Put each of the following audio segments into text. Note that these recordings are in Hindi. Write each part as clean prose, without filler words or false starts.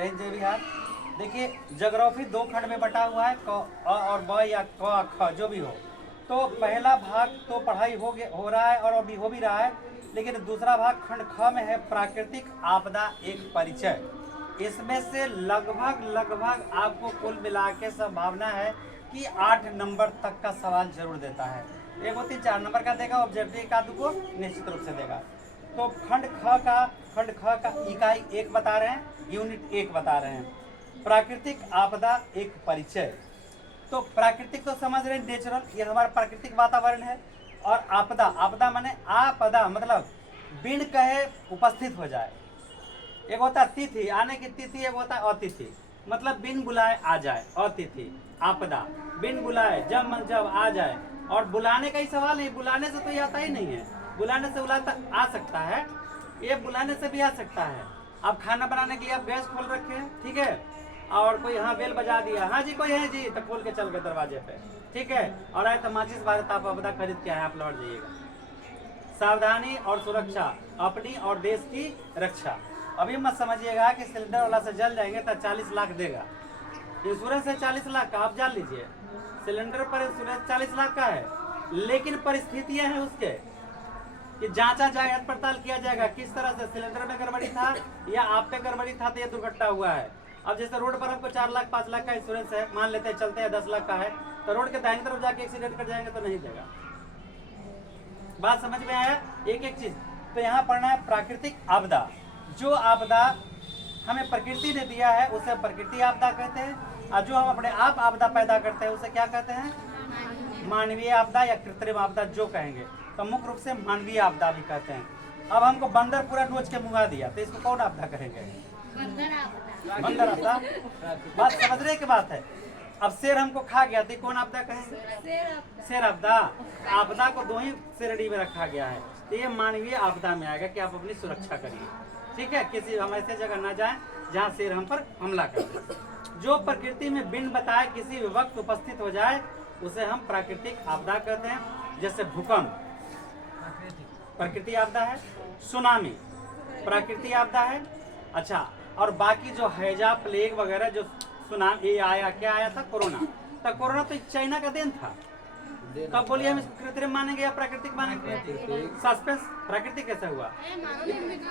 जय हिंद जय बिहार। देखिए ज्योग्राफी दो खंड में बटा हुआ है, क अ और ब या क ख जो भी हो। तो पहला भाग तो पढ़ाई हो रहा है और अभी हो भी रहा है, लेकिन दूसरा भाग खंड ख में है प्राकृतिक आपदा एक परिचय। इसमें से लगभग आपको कुल मिला के संभावना है कि 8 नंबर तक का सवाल जरूर देता है। एक होती 4 नंबर का देगा, ऑब्जेक्टिव का को निश्चित रूप से देगा। तो खंड ख का इकाई 1 बता रहे हैं, यूनिट 1 बता रहे हैं, प्राकृतिक आपदा एक परिचय। तो प्राकृतिक तो समझ रहे हैं, नेचुरल, ये हमारा प्राकृतिक वातावरण है। और आपदा माने आपदा मतलब बिन कहे उपस्थित हो जाए। एक होता तिथि, आने की तिथि, एक होता अतिथि, मतलब बिन बुलाए आ जाए, अतिथि आपदा। बिन बुलाए जब आ जाए, और बुलाने का ही सवाल है, बुलाने से तो ये आता ही नहीं है। बुलाने से बुलाता आ सकता है, ये बुलाने से भी आ सकता है। आप खाना बनाने के लिए आप गैस खोल रखे हैं, ठीक है, और कोई यहाँ बेल बजा दिया, हाँ जी कोई है जी, तो खोल के चल गए दरवाजे पे, ठीक है, और आए तो माचिस भारत आप आपदा खरीद के आए, आप लौट जाइएगा। सावधानी और सुरक्षा, अपनी और देश की रक्षा। अभी मत समझिएगा कि सिलेंडर वाला से जल जाएंगे तो 40 लाख देगा। इंश्योरेंस है 40 लाख का, आप जान लीजिए, सिलेंडर पर इंश्योरेंस 40 लाख का है, लेकिन परिस्थितियां हैं उसके कि जांचा जाएगा, पड़ताल किया जाएगा किस तरह से सिलेंडर में गड़बड़ी था या आप पे गड़बड़ी था तो ये दुर्घटना हुआ है। अब जैसे रोड पर हमको 4 लाख 5 लाख का इंश्योरेंस है, मान लेते हैं चलते हैं 10 लाख का है, तो रोड के दाहिनी तरफ जाके एक्सीडेंट कर जाएंगे तो नहीं देगा। बात समझ में आया? एक एक चीज तो यहाँ पढ़ना है प्राकृतिक आपदा। जो आपदा हमें प्रकृति ने दिया है उसे प्रकृति आपदा कहते हैं, और जो हम अपने आप आपदा पैदा करते हैं उसे क्या कहते हैं? मानवीय आपदा या कृत्रिम आपदा जो कहेंगे, तो मुख्य रूप से मानवीय आपदा भी कहते हैं। अब हमको बंदर पूरा नोच के मुंगा दिया तो इसको कौन आपदा कहेंगे? बंदर आपदा। बात समझ रहे की बात है। अब शेर हमको खा गया तो कौन आपदा कहेंगे? शेर आपदा। आपदा को दो ही श्रेणी में रखा गया है, तो ये मानवीय आपदा में आएगा कि आप अपनी सुरक्षा करिए, ठीक है, किसी हम ऐसे जगह ना जाएं जहाँ शेर हम पर हमला करे। जो प्रकृति में बिन बताए किसी भी वक्त उपस्थित हो जाए उसे हम प्राकृतिक आपदा कहते हैं। जैसे भूकंप प्रकृति आपदा है, सुनामी प्राकृतिक आपदा है। अच्छा, और बाकी जो हैजा प्लेग वगैरह जो सुनामी आया, क्या आया था? कोरोना। तो कोरोना तो चाइना का देन था। कब बोलिए हम इसको कृत्रिम मानेंगे या प्राकृतिक मानेंगे? सस्पेंस। प्राकृतिक कैसे हुआ?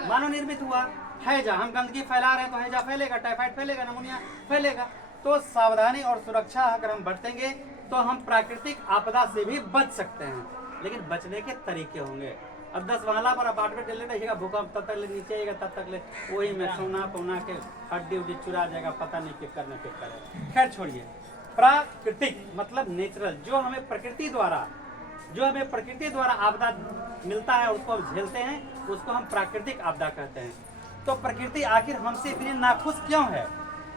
मानव निर्मित हुआ। हैजा, हम गंदगी फैला रहे हैं तो हैजा फैलेगा, टाइफाइड फैलेगा, नमूनिया फैलेगा। तो सावधानी और सुरक्षा अगर हम बरतेंगे तो हम प्राकृतिक आपदा से भी बच सकते हैं, लेकिन बचने के तरीके होंगे। अब 10 महला पर अपार्टमेंट ले रहिएगा, भूकंप तब तक ले नीचे आएगा, तब तक ले वही में सोना पौना के हड्डी उड्डी चुरा जाएगा, पता नहीं किस करने के करे। खैर छोड़िए। प्राकृतिक मतलब नेचुरल, जो हमें प्रकृति द्वारा आपदा मिलता है उसको हम झेलते हैं, उसको हम प्राकृतिक आपदा कहते हैं। तो प्रकृति आखिर हमसे इतनी नाखुश क्यों है?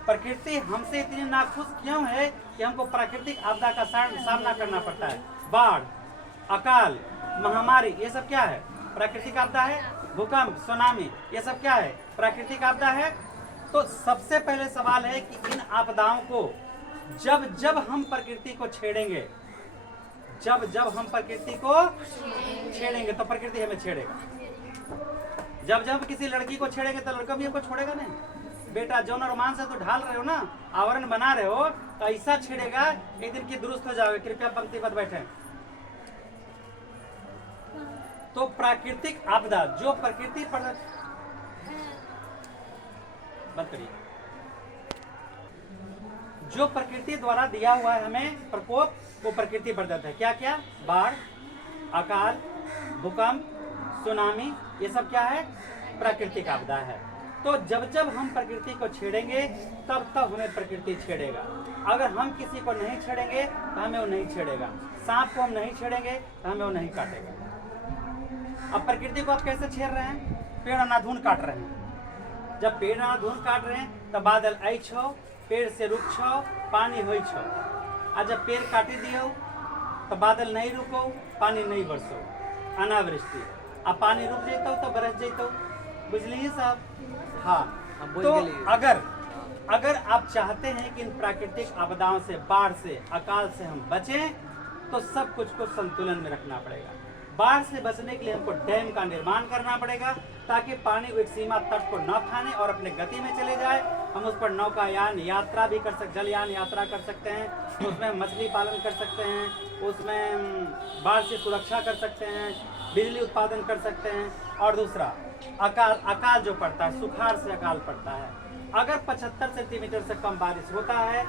प्रकृति हमसे इतनी नाखुश क्यों है कि हमको प्राकृतिक आपदा का सामना करना पड़ता है? बाढ़, अकाल, महामारी, ये सब क्या है? प्राकृतिक आपदा है। भूकंप, सुनामी, ये सब क्या है? प्राकृतिक आपदा है। तो सबसे पहले सवाल है कि इन आपदाओं को जब हम प्रकृति को छेड़ेंगे, जब हम प्रकृति को छेड़ेंगे तो प्रकृति हमें छेड़ेगा। जब किसी लड़की को छेड़ेंगे तो लड़का भी हमको छोड़ेगा नहीं। बेटा जो रोमांस है तो ढाल रहे हो ना, आवरण बना रहे हो, तो ऐसा छेड़ेगा एक दिन की दुरुस्त हो जाओगे। कृपया पंक्ति पर बैठे। तो प्राकृतिक आपदा जो प्रकृति पर बंद करिए, जो प्रकृति द्वारा दिया हुआ है हमें प्रकोप, वो प्रकृति पर देता है। क्या क्या? बाढ़, अकाल, भूकंप, सुनामी, ये सब क्या है? प्राकृतिक आपदा है। तो जब हम प्रकृति को छेड़ेंगे तब हमें प्रकृति छेड़ेगा। अगर हम किसी को नहीं छेड़ेंगे तो हमें वो नहीं छेड़ेगा। सांप को हम नहीं छेड़ेंगे तो हमें वो नहीं काटेगा। अब प्रकृति को आप कैसे छेड़ रहे हैं? पेड़ अनाधून काट रहे हैं। जब पेड़ अनाधून काट रहे हैं तो बादल आई छो, पेड़ से रुक छो, पानी हो छो। आज जब पेड़ काटी दियो तो बादल नहीं रुको, पानी नहीं बरसो, अनावृष्टि। अब पानी रुक जाता तो बरस जाता, बुझलिए साहब? हाँ। तो अगर आप चाहते हैं कि इन प्राकृतिक आपदाओं से, बाढ़ से, अकाल से हम बचें, तो सब कुछ को संतुलन में रखना पड़ेगा। बाढ़ से बचने के लिए हमको डैम का निर्माण करना पड़ेगा ताकि पानी एक सीमा तट को न खाने और अपने गति में चले जाए। हम उस पर नौकायान यात्रा भी कर सकते, जलयान यात्रा कर सकते हैं, उसमें मछली पालन कर सकते हैं, उसमें बाढ़ से सुरक्षा कर सकते हैं, बिजली उत्पादन कर सकते हैं। और दूसरा अकाल जो पड़ता है, सुखाड़ से अकाल पड़ता है, अगर 75 सेंटीमीटर से कम बारिश होता है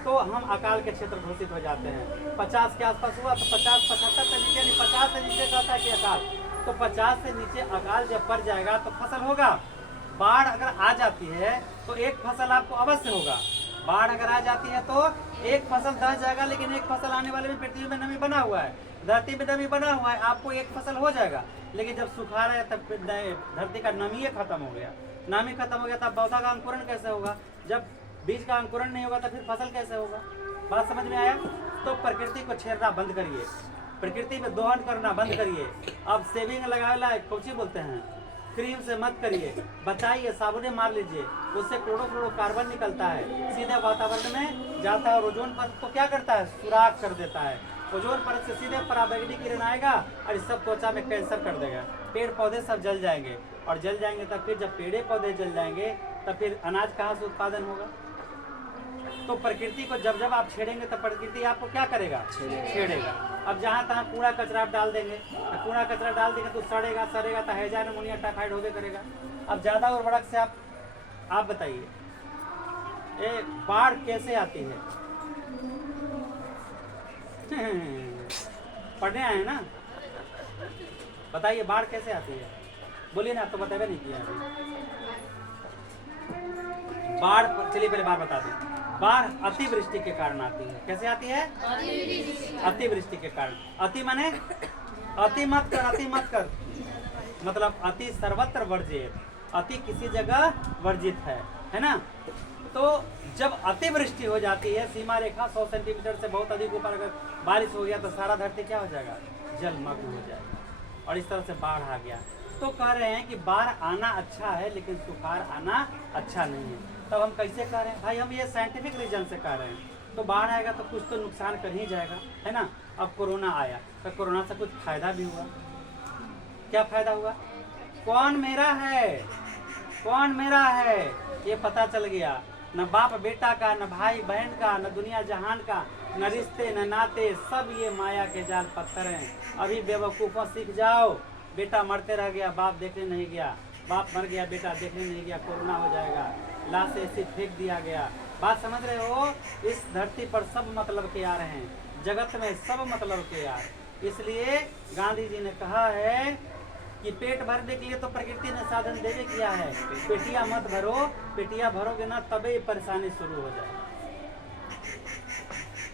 तो हम अकाल के क्षेत्र घोषित हो जाते हैं। 50 के आसपास हुआ तो 50-75 से नीचे, नहीं 50 से नीचे कहता है कि अकाल, तो 50 से नीचे अकाल जब पड़ जाएगा तो फसल होगा। बाढ़ अगर आ जाती है तो एक फसल आपको अवश्य होगा। बाढ़ अगर आ जाती है तो एक फसल दह जाएगा, लेकिन एक फसल आने वाले में पृथ्वी में नमी बना हुआ है, धरती में नमी बना हुआ है, आपको एक फसल हो जाएगा। लेकिन जब सुखाड़ है तब धरती का नमी खत्म हो गया, नमी खत्म हो गया तब पौधा का अंकुरण कैसे होगा? जब बीज का अंकुरण नहीं होगा तो फिर फसल कैसे होगा? बात समझ में आया? तो प्रकृति को छेड़ना बंद करिए, प्रकृति में दोहन करना बंद करिए। अब सेविंग लगावेला कोची बोलते हैं, क्रीम से मत करिए, बचाइए, साबुने मार लीजिए, उससे क्लोरोफ्लोरोकार्बन निकलता है, सीधे वातावरण में जाता है और ओजोन परत को क्या करता है? सुराख कर देता है। ओजोन परत से सीधे पराबैंगनी किरण आएगा और इस सब त्वचा में कैंसर कर देगा। पेड़ पौधे सब जल जाएंगे, और जल जाएंगे तब फिर जब पेड़ पौधे जल जाएंगे तब फिर अनाज कहाँ से उत्पादन होगा? तो प्रकृति को जब जब आप छेड़ेंगे तो प्रकृति आपको क्या करेगा? छेड़ेगा। अब जहाँ तहाँ कूड़ा कचरा डाल देंगे, कूड़ा कचरा डाल देंगे तो सड़ेगा तो हैजा निमोनिया टाइफाइड होबे करेगा। अब ज़्यादा उर्वरक से आप बताइए, ये बाढ़ कैसे आती है? पढ़ने आए ना, बताइए बाढ़ कैसे आती है? बोलिए ना, आप तो बतावे नहीं किया बाढ़। चलिए पहले बाढ़ बता दें। बाढ़ अतिवृष्टि के कारण आती है। कैसे आती है? अतिवृष्टि के कारण। अति माने अति मत कर, मतलब अति सर्वत्र वर्जित, अति किसी जगह वर्जित है ना? तो जब अतिवृष्टि हो जाती है, सीमा रेखा 100 सेंटीमीटर से बहुत अधिक ऊपर अगर बारिश हो गया तो सारा धरती क्या हो जाएगा? जलमग्न हो जाएगा, और इस तरह से बाढ़ आ गया। तो कह रहे हैं कि बाढ़ आना अच्छा है लेकिन सुखाड़ आना अच्छा नहीं है। तब हम कैसे कह रहे हैं भाई? हम ये साइंटिफिक रीजन से कह रहे हैं। तो बाढ़ आएगा तो कुछ तो नुकसान कर ही जाएगा, है ना? अब कोरोना आया तो कोरोना से कुछ फायदा भी हुआ। क्या फायदा हुआ? कौन मेरा है, कौन मेरा है, ये पता चल गया। न बाप बेटा का, न भाई बहन का, न दुनिया जहान का, न रिश्ते न नाते, सब ये माया के जाल पत्थर हैं। अभी बेवकूफ़ों सीख जाओ। बेटा मरते रह गया, बाप देखने नहीं गया, बाप मर गया, बेटा देखने नहीं गया, कोरोना हो जाएगा, लाश ऐसे फेंक दिया गया। बात समझ रहे हो? इस धरती पर सब मतलब के यार हैं, जगत में सब मतलब के यार। इसलिए गांधी जी ने कहा है कि पेट भरने के लिए तो प्रकृति ने साधन देवे किया है, पेटिया मत भरो, पेटिया भरोगे ना तबे परेशानी शुरू हो जाएगी।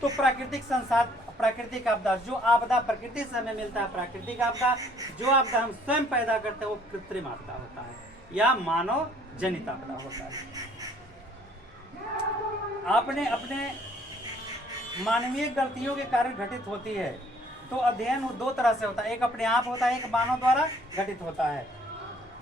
तो प्राकृतिक संसाधन, प्राकृतिक आपदा, जो आपदा प्रकृति से हमें मिलता है प्राकृतिक आपदा, जो आपदा हम स्वयं पैदा करते हैं वो कृत्रिम आपदा होता है या मानव जनित आपदा होता है। आपने अपने मानवीय गलतियों के कारण घटित होती है। तो अध्ययन दो तरह से होता है, एक अपने आप होता है, एक मानव द्वारा घटित होता है।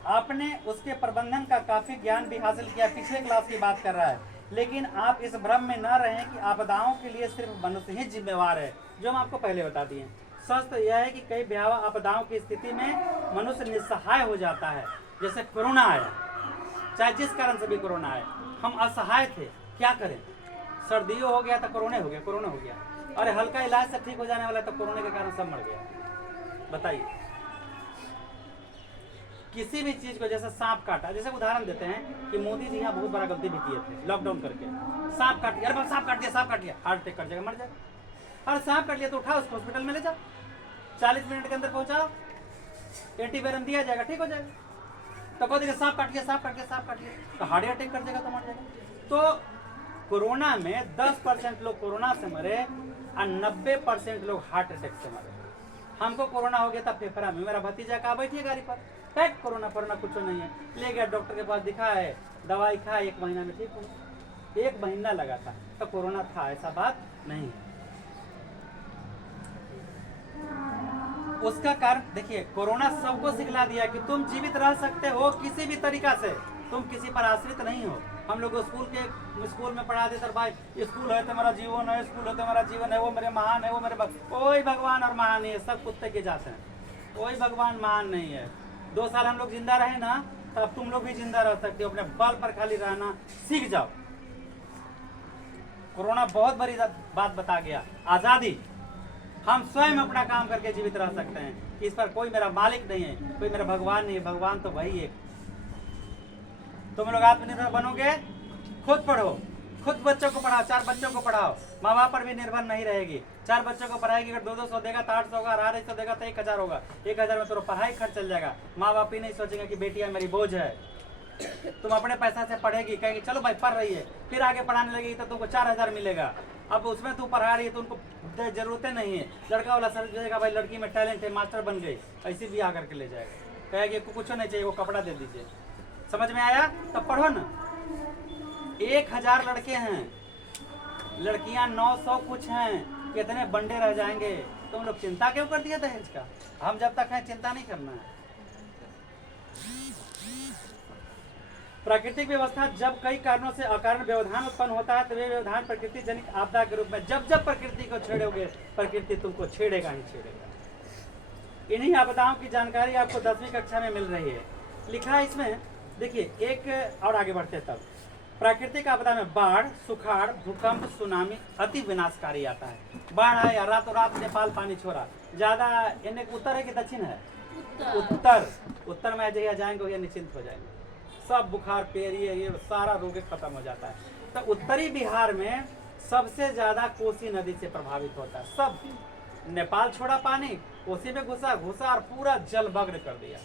आपने उसके प्रबंधन का काफी ज्ञान भी हासिल किया, पिछले क्लास की बात कर रहा है। लेकिन आप इस भ्रम में न रहें कि आपदाओं के लिए सिर्फ मनुष्य ही जिम्मेवार है, जो हम आपको पहले बता दिए। सच तो यह है कि कई भयावह आपदाओं की स्थिति में मनुष्य निस्सहाय हो जाता है। जैसे कोरोना आया, चाहे जिस कारण से भी कोरोना आया, हम असहाय थे, क्या करें? सर्दियों हो गया तो कोरोना हो गया, कोरोना हो गया, अरे हल्का इलाज से ठीक हो जाने वाला तो कोरोना के कारण सब मर गया। बताइए, किसी भी चीज को, जैसे सांप काटा, जैसे उदाहरण देते हैं कि मोदी जी यहाँ बहुत बड़ा गलती भी किए थे लॉकडाउन करके, सांप काट दिया, अरे सांप काट दिया, सांप काट लिया, हार्ट अटैक कर जाएगा, मर जाएगा। अरे सांप काट लिया तो उठाओ, उसको हॉस्पिटल में ले जाओ, 40 मिनट के अंदर पहुंचाओ, एंटीवायरस दिया जाएगा, ठीक हो जाएगा। तो कहो देखिए सांप काट लिया, सांप काट लिया, सांप काट लिया, तो हार्ट अटैक कर जाएगा तो मर जाएगा। तो कोरोना में 10% लोग कोरोना से मरे और 90% लोग हार्ट अटैक से मरे। हमको कोरोना हो गया था फेफड़ा में, मेरा भतीजा कहा बैठिए गाड़ी पर, पैक कोरोना कुछ नहीं है, ले गया डॉक्टर के पास, दिखा है, दवाई खा, 1 महीना में ठीक हो। 1 महीना लगा था तो कोरोना था, ऐसा बात नहीं। उसका कारण देखिए, कोरोना सबको सिखला दिया कि तुम जीवित रह सकते हो किसी भी तरीका से, तुम किसी पर आश्रित नहीं हो। हम लोग स्कूल में पढ़ा देते भाई, स्कूल है तो मेरा जीवन है, स्कूल है तो मेरा जीवन है, वो मेरे महान है, वो मेरे कोई भगवान और महान नहीं है, सब कुत्ते के जाते हैं, कोई भगवान महान नहीं है। 2 साल हम लोग जिंदा रहे ना, तो अब तुम लोग भी जिंदा रह सकते हो। अपने बल पर खाली रहना सीख जाओ। कोरोना बहुत बड़ी बात बता गया, आजादी। हम स्वयं अपना काम करके जीवित रह सकते हैं। इस पर कोई मेरा मालिक नहीं है, कोई मेरा भगवान नहीं है, भगवान तो वही है। तुम लोग आत्मनिर्भर बनोगे, खुद पढ़ो, खुद बच्चों को पढ़ाओ, 4 बच्चों को पढ़ाओ। माँ बाप पर भी निर्भर नहीं रहेगी। 4 बच्चों को पढ़ाएगी, अगर 200 देगा तो 800 होगा, 250 देगा तो 1000 होगा। 1000 में तो पढ़ाई खर्च चल जाएगा। माँ बाप ही नहीं सोचेंगे कि बेटियां मेरी बोझ है। तुम अपने पैसा से पढ़ेगी, कहेगी चलो भाई पढ़ रही है, फिर आगे पढ़ाने लगेगी तो तुमको 4000 मिलेगा। अब उसमें तू पढ़ा रही है तो उनको जरूरतें नहीं है। लड़का वाला सर देगा, भाई लड़की में टैलेंट है, मास्टर बन गई, ऐसे भी आकर के ले जाएगा। कहेगी कुछ नहीं चाहिए, वो कपड़ा दे दीजिए। समझ में आया? तब पढ़ो ना। 1000 लड़के हैं, लड़कियां 900 कुछ हैं, कितने बंडे रह जाएंगे। तुम लोग चिंता क्यों कर दिया दहेज का? हम जब तक हैं चिंता नहीं करना है। प्राकृतिक व्यवस्था जब कई कारणों से अकारण व्यवधान उत्पन्न होता है तो वे व्यवधान प्रकृति जनित आपदा के रूप में जब जब प्रकृति को छेड़ोगे, प्रकृति तुमको छेड़ेगा ही छेड़ेगा। इन्हीं आपदाओं की जानकारी आपको 10वीं कक्षा में मिल रही है। लिखा है इसमें, देखिए एक और आगे बढ़ते तब। प्राकृतिक आपदा में बाढ़, सुखाड़, भूकंप, सुनामी अति विनाशकारी आता है। बाढ़ आया, रातों रात नेपाल पानी छोड़ा। ज्यादा इन्हें उत्तर है कि दक्षिण है? उत्तर। उत्तर में जहाँ जाएंगे वही निश्चिंत हो जाएंगे। सब बुखार, पेरिए, ये सारा रोग खत्म हो जाता है। तो उत्तरी बिहार में सबसे ज्यादा कोसी नदी से प्रभावित होता है। सब नेपाल छोड़ा पानी, कोसी में घुसा और पूरा जलमग्न कर दिया।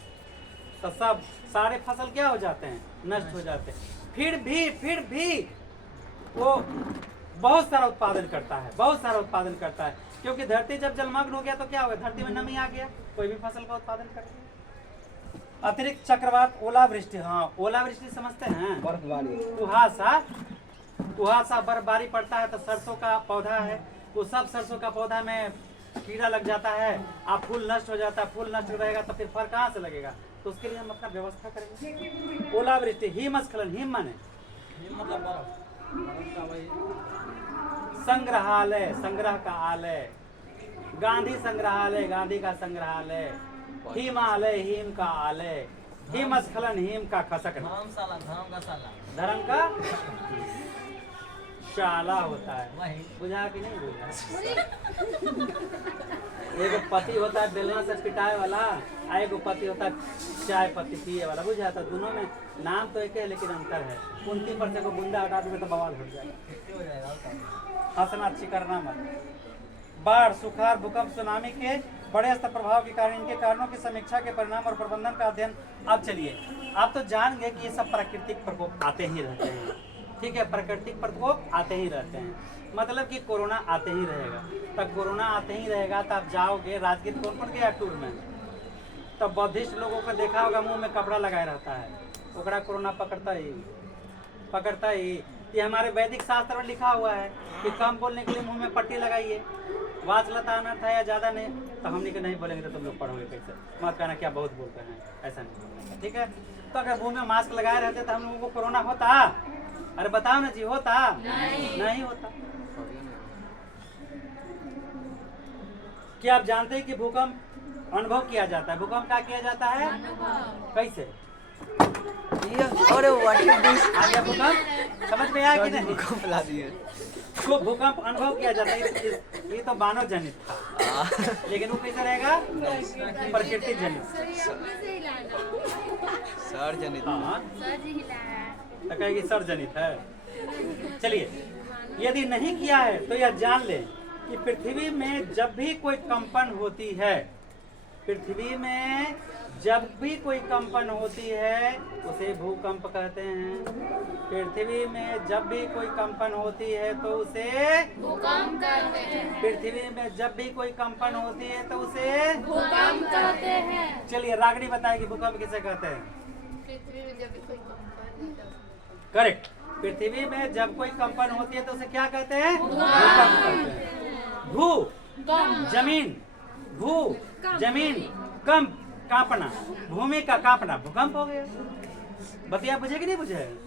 तो सब सारे फसल क्या हो जाते हैं? नष्ट हो जाते हैं। फिर भी वो बहुत सारा उत्पादन करता है, बहुत सारा उत्पादन करता है। क्योंकि धरती जब जलमग्न हो गया तो क्या हो गया? धरती में नमी आ गया, कोई भी फसल का उत्पादन करेगा। अतिरिक्त चक्रवात, ओलावृष्टि। हाँ, ओलावृष्टि समझते हैं? बर्फबारी, कुहासा बर्फबारी पड़ता है तो सरसों का पौधा है, वो सब सरसों का पौधा में कीड़ा लग जाता है, आप फूल नष्ट हो जाता है। फूल नष्ट रहेगा तो फिर फल कहाँ से लगेगा? तो उसके लिए हम अपना व्यवस्था करेंगे। ओलावृष्टि, हिमस्खलन, हिम माने संग्रहालय, संग्रह का आलय। गांधी संग्रहालय, गांधी का संग्रहालय। हिमालय, हिम का आलय। हिमस्खलन, हिम का खसकना। धर्म का शाला होता है, बुझा कि नहीं बुझा? एगो पति होता है बेलना से पिटाए वाला, एगो पति होता है चाय पत्ती पिए वाला। बुझा? तो दोनों में नाम तो एक है लेकिन अंतर है। 29% को बुंदा हटा देंगे तो बवाल हो जाएगा। हंसना अच्छी करना मत। बाढ़, सुखाड़, भूकंप, सुनामी के बड़े स्तर प्रभाव के कारण इनके कारणों की समीक्षा के परिणाम और प्रबंधन का अध्ययन। अब चलिए, आप तो जान गए कि ये सब प्राकृतिक प्रकोप आते ही रहते हैं। ठीक है, प्राकृतिक प्रकोप आते ही रहते हैं, मतलब कि कोरोना आते ही रहेगा। तब कोरोना आते ही रहेगा तो आप जाओगे। राजगीर कौन गया टूर में? तब बौद्धिस्ट लोगों को देखा होगा मुंह में कपड़ा लगाए रहता है, ओकरा कोरोना पकड़ता ही। ये हमारे वैदिक शास्त्र में लिखा हुआ है कि कम बोलने के लिए मुंह में पट्टी लगाइए। वाच लताना था या ज्यादा नहीं, तो हमने के नहीं बोलेंगे तो तुम लोग पढ़ोगे कैसे? मत कहना क्या बहुत बोलते हैं, ऐसा नहीं। ठीक है, तो अगर मुंह में मास्क लगाए रहते तो हम लोगों को कोरोना होता? अरे बताओ ना जी, होता? नहीं होता। क्या आप जानते हैं कि भूकंप अनुभव किया जाता है? भूकंप क्या किया जाता है? कैसे? अरे व्हाट इज दिस? आ गया भूकंप? समझ में आया कि नहीं? भूकंप ला दिए। तो भूकंप अनुभव किया जाता है। ये तो मानव जनित था, लेकिन वो कैसे रहेगा? प्रकृति जनित। सर जनित। हाँ, तो कहेगी सर जनित है। चलिए, यदि नहीं किया है तो यह जान ले कि पृथ्वी में जब भी कोई कंपन होती है, पृथ्वी में जब भी कोई कंपन होती है उसे भूकंप कहते हैं। पृथ्वी में जब भी कोई कंपन होती है तो उसे भूकंप कहते हैं। पृथ्वी में जब भी कोई कंपन होती है तो उसे भूकंप कहते हैं। चलिए, रागनी बताएगी भूकंप किसे कहते हैं? पृथ्वी में जब भी कोई कंपन। करेक्ट। पृथ्वी में जब कोई कंपन होती है तो उसे क्या कहते हैं? भूकंप कहते हैं। भू जमीन, भू जमीन, कंप कांपना, भूमि का कांपना भूकंप हो गया। बतिया बुझे कि नहीं बुझे?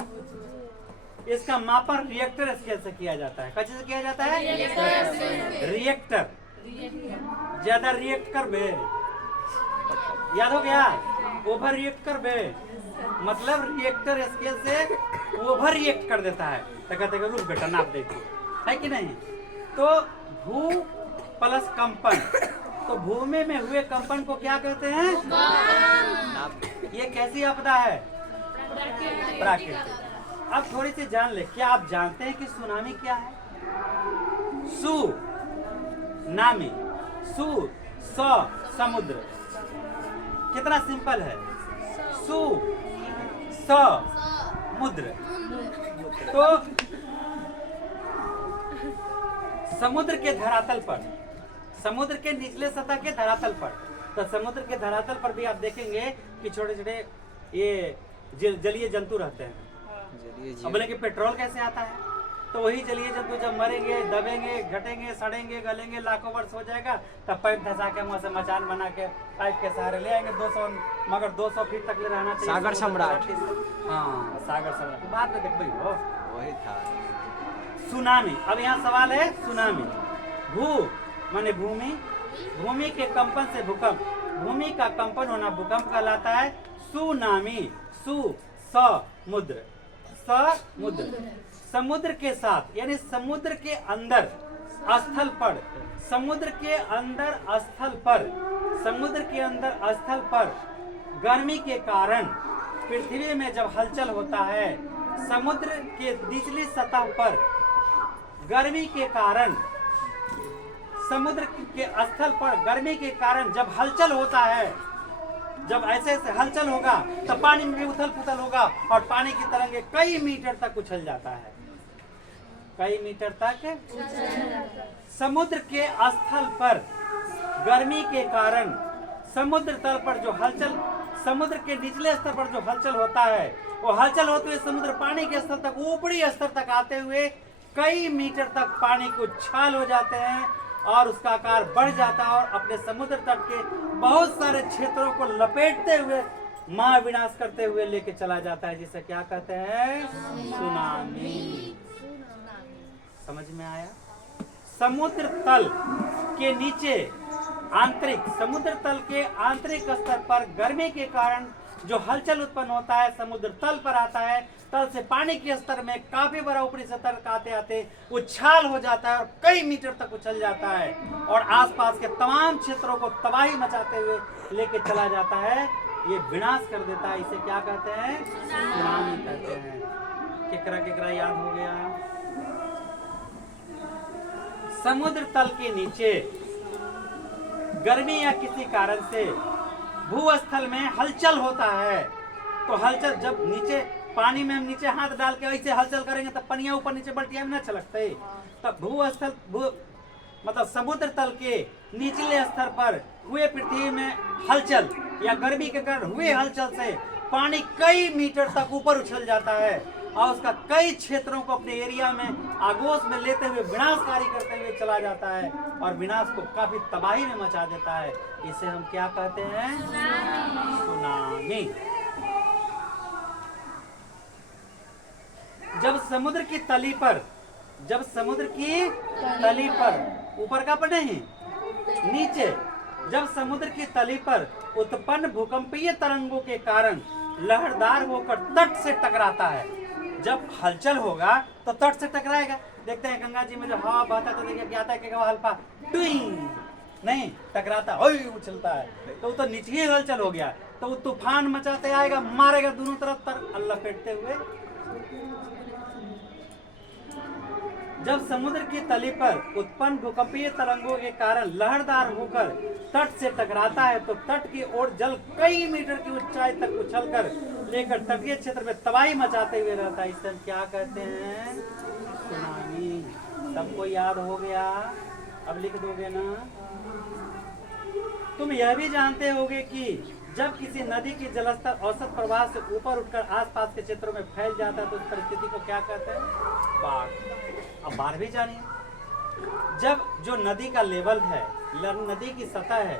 इसका मापन रिएक्टर स्केल से किया जाता है। कैसे से किया जाता है? रिएक्टर। ज्यादा रिएक्ट कर बे, याद हो गया? ओवर रिएक्ट कर बे, मतलब रिएक्टर स्केल से ओवर रिएक्ट कर देता है। तो कहते हैं रुक बेटा नाप देती है कि नहीं। तो भू प्लस कंपन, तो भूमि में हुए कंपन को क्या कहते हैं? ये कैसी आपदा है? प्राकृतिक। अब थोड़ी सी जान ले, क्या आप जानते हैं कि सुनामी क्या है? सु नामी, सु स समुद्र। कितना सिंपल है, सु स मुद्र। तो समुद्र के धरातल पर, समुद्र के निचले सतह के धरातल पर, तो समुद्र के धरातल पर भी आप देखेंगे कि छोटे छोटे ये जलीय जंतु रहते हैं। अब बोले कि पेट्रोल कैसे आता है, तो वही जलीय जंतु जब मरेंगे, दबेंगे, घटेंगे, सड़ेंगे, गलेंगे, लाखों वर्ष हो जाएगा, तब पाइप धंसा के वहां से मचान बना के पाइप के सहारे ले आएंगे 200, मगर 200 फीट तक ले रहना चाहिए। सागर सम्राट। हाँ सागर सम्राट, बाद में देख भाई हो वही था। सुनामी। अब यहाँ सवाल है सुनामी। भू माने भूमि, भूमि के कंपन से भूकंप, भूमि का कंपन होना भूकंप कहलाता है। सुनामी, सु समुद्र, समुद्र। समुद्र के साथ यानी समुद्र के अंदर स्थल पर, समुद्र के अंदर स्थल पर, समुद्र के अंदर स्थल पर गर्मी के कारण पृथ्वी में जब हलचल होता है, समुद्र के निचली सतह पर गर्मी के कारण, समुद्र के स्थल पर गर्मी के कारण जब हलचल होता है, जब ऐसे ऐसे हलचल होगा तब पानी में भी उथल पुथल होगा और पानी की तरंगे कई मीटर तक उछल जाता है, कई मीटर तक। समुद्र के स्थल पर गर्मी के कारण समुद्र तल पर जो हलचल, समुद्र के निचले स्तर पर जो हलचल होता है, वो हलचल होते हुए समुद्र पानी के स्तर तक, ऊपरी स्तर तक आते हुए कई मीटर तक पानी को उछाल हो जाते हैं और उसका आकार बढ़ जाता है और अपने समुद्र तट के बहुत सारे क्षेत्रों को लपेटते हुए महाविनाश करते हुए लेके चला जाता है, जिसे क्या कहते हैं? सुनामी। समझ में आया? समुद्र तल के नीचे आंतरिक, समुद्र तल के आंतरिक स्तर पर गर्मी के कारण जो हलचल उत्पन्न होता है समुद्र तल पर आता है, तल से पानी के स्तर में काफी बड़ा ऊपरी सतह तक आते आते उछाल हो जाता है और कई मीटर तक उछल जाता है और आसपास के तमाम क्षेत्रों को तबाही मचाते हुए लेके चला जाता है, ये विनाश कर देता है। इसे क्या कहते हैं? सुनामी कहते हैं। केकरा केकरा याद हो गया? समुद्र तल के नीचे गर्मी या किसी कारण से भूस्थल में हलचल होता है, तो हलचल जब नीचे पानी में हम नीचे हाथ डाल के ऐसे हलचल करेंगे तब पनिया ऊपर नीचे बल्टिया में न छलकते। तब भूस्थल मतलब समुद्र तल के निचले स्तर पर हुए पृथ्वी में हलचल या गर्मी के कारण हुए हलचल से पानी कई मीटर तक ऊपर उछल जाता है और उसका कई क्षेत्रों को अपने एरिया में आगोश में लेते हुए विनाशकारी करते हुए चला जाता है और विनाश को काफी तबाही में मचा देता है। इसे हम क्या कहते हैं? सुनामी। जब समुद्र की तली पर, जब समुद्र की तली पर, ऊपर का पर नहीं नीचे, जब समुद्र की तली पर उत्पन्न भूकंपीय तरंगों के कारण लहरदार होकर तट से टकराता है, जब हलचल होगा तो तट से टकराएगा। देखते हैं गंगा जी में जो हवा बहता है तो देखिए क्या आता है कि हल्का ट्विंग नहीं टकराता है, उछलता है, तो वो तो नीचे ही हलचल हो गया, तो वो तूफान मचाते आएगा, मारेगा दोनों तरफ तर लपेटते हुए। जब समुद्र की तली पर उत्पन्न भूकंपीय तरंगों के कारण लहरदार होकर तट से टकराता है तो तट की ओर जल कई मीटर की ऊंचाई तक उछलकर लेकर तटीय क्षेत्र में तबाही मचाते हुए रहता है। इसे हम क्या कहते हैं? सुनामी। सबको याद हो गया? अब लिख दोगे ना? तुम यह भी जानते होगे कि जब किसी नदी की जलस्तर औसत प्रवाह से ऊपर उठकर आसपास के क्षेत्रों में फैल जाता है तो उस परिस्थिति को क्या कहते हैं? बाढ़। अब बाढ़ भी जानिए। जब जो नदी का लेवल है, नदी की सतह है,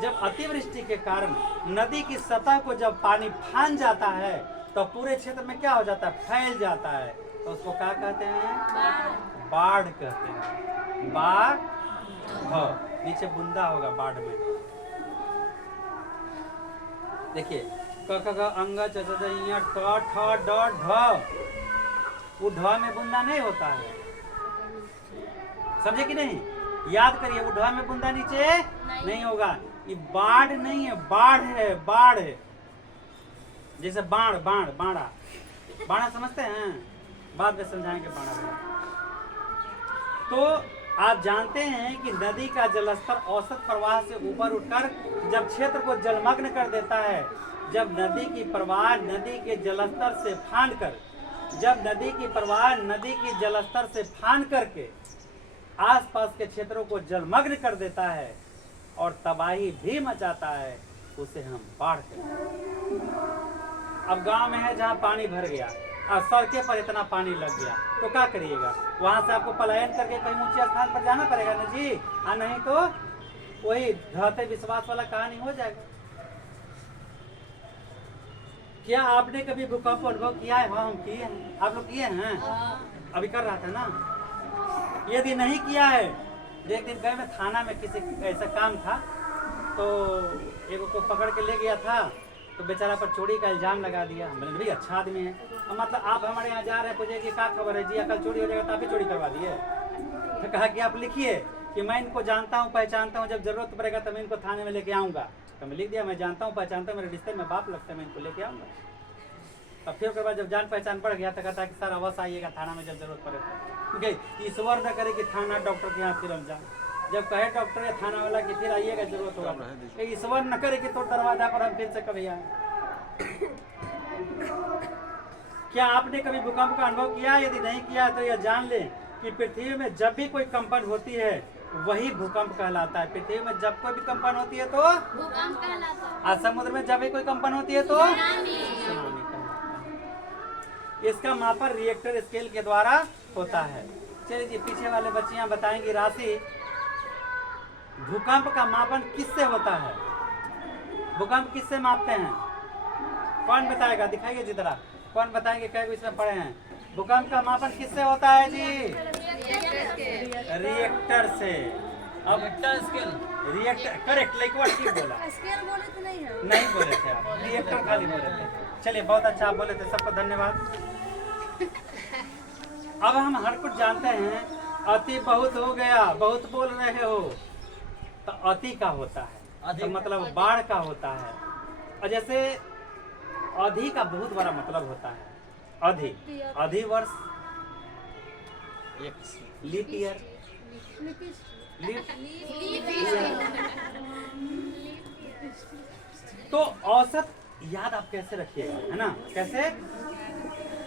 जब अतिवृष्टि के कारण नदी की सतह को जब पानी फान जाता है तो पूरे क्षेत्र में क्या हो जाता है? फैल जाता है, तो उसको क्या कहते हैं? बाढ़ कहते हैं। बाढ़, नीचे बुंदा होगा बाढ़ में। देखिए क ख ग अंग च च ज ञ ट ठ ड ढ। वो ढ में बूंदा नहीं होता है, समझे कि नहीं? याद करिए, वो ढ में बूंदा नीचे नहीं होगा। ये बाढ़ नहीं है, बाढ़ है, बाढ़ है। जैसे बाढ़, बाढ़, बाड़ा, बाड़ा समझते हैं? बाद में समझाएंगे बाड़ा में। तो आप जानते हैं कि नदी का जलस्तर औसत प्रवाह से ऊपर उठकर जब क्षेत्र को जलमग्न कर देता है, जब नदी की प्रवाह नदी के जलस्तर से फांद कर, जब नदी की प्रवाह नदी की जलस्तर से फांद करके आसपास के क्षेत्रों को जलमग्न कर देता है और तबाही भी मचाता है, उसे हम बाढ़ कहते हैं। अब गांव में है जहां पानी भर गया और सड़कें पर इतना पानी लग गया, तो क्या करिएगा? वहां से आपको पलायन करके कहीं ऊंचे स्थान पर जाना पड़ेगा ना जी, और नहीं तो वही ढहते विश्वास वाला कहानी हो जाएगा। क्या आपने कभी भूकंप अनुभव किया है? हाँ, हम किए हैं। आप लोग किए हैं? अभी कर रहा था ना। यदि नहीं किया है, एक दिन गए मैं थाना में, किसी ऐसा काम था, तो एक को पकड़ के ले गया था, तो बेचारा पर चोरी का इल्जाम लगा दिया। मैंने भाई अच्छा आदमी है, मतलब आप हमारे यहाँ जा रहे हैं, पूछे कि क्या खबर है जी, कल चोरी हो जाएगा तो आप ही चोरी करवा दिए। तो कहा कि आप लिखिए कि मैं इनको जानता हूँ, पहचानता हूँ, जब जरूरत पड़ेगा तो मैं इनको थाने में लेके आऊँगा। तो मैं लिख दिया, मैं जानता हूँ, पहचानता हूँ, मेरे रिश्ते में बाप लगता है, मैं इनको लेके आऊँगा। अब फिर उसके बाद जब जान पहचान बढ़ गया तो कहता है कि सर अवश्य आइएगा थाना में जब जरूरत पड़े। क्योंकि ईश्वर न करे कि थाना डॉक्टर के यहाँ फिर हम जाए, जब कहे डॉक्टर या थाना वाला कि फिर आइएगा जरूरत होगा, ईश्वर न करे कि तो दरवाजा पर हम फिर से कभी आए। क्या आपने कभी भूकंप का अनुभव किया? यदि नहीं किया तो यह जान लें कि पृथ्वी में जब भी कोई कंपन होती है वही भूकंप कहलाता है। पृथ्वी में जब कोई भी कंपन होती है तो भूकंप कहलाता है। और समुद्र में जब भी कोई कंपन होती है तो सुनामी। सुनामी कहलाता है। इसका मापन रिएक्टर स्केल के द्वारा होता है। चलिए जी, पीछे वाले बच्चियां बताएंगी राशि, भूकंप का मापन किससे होता है? भूकंप किससे मापते हैं? कौन बताएगा? दिखाइए जी जरा, कौन बताएंगे? क्या इसमें पढ़े हैं? भूकंप का मापन किससे होता है जी? रिएक्टर से। अब रिएक्टर करेक्ट, लाइक व्हाट ठीक बोला। स्केल बोले तो नहीं है? नहीं बोले थे आप, रिएक्टर खाली बोले थे। चलिए बहुत अच्छा आप बोले थे, सबको धन्यवाद। अब हम हर कुछ जानते हैं, अति बहुत हो गया, बहुत बोल रहे हो, तो अति का होता है, तो मतलब बाढ़ का होता है। और जैसे अधि का बहुत बड़ा मतलब होता है, अधि, अधि वर्ष, लीप ईयर, तो औसत याद आप कैसे रखिएगा, है ना? कैसे?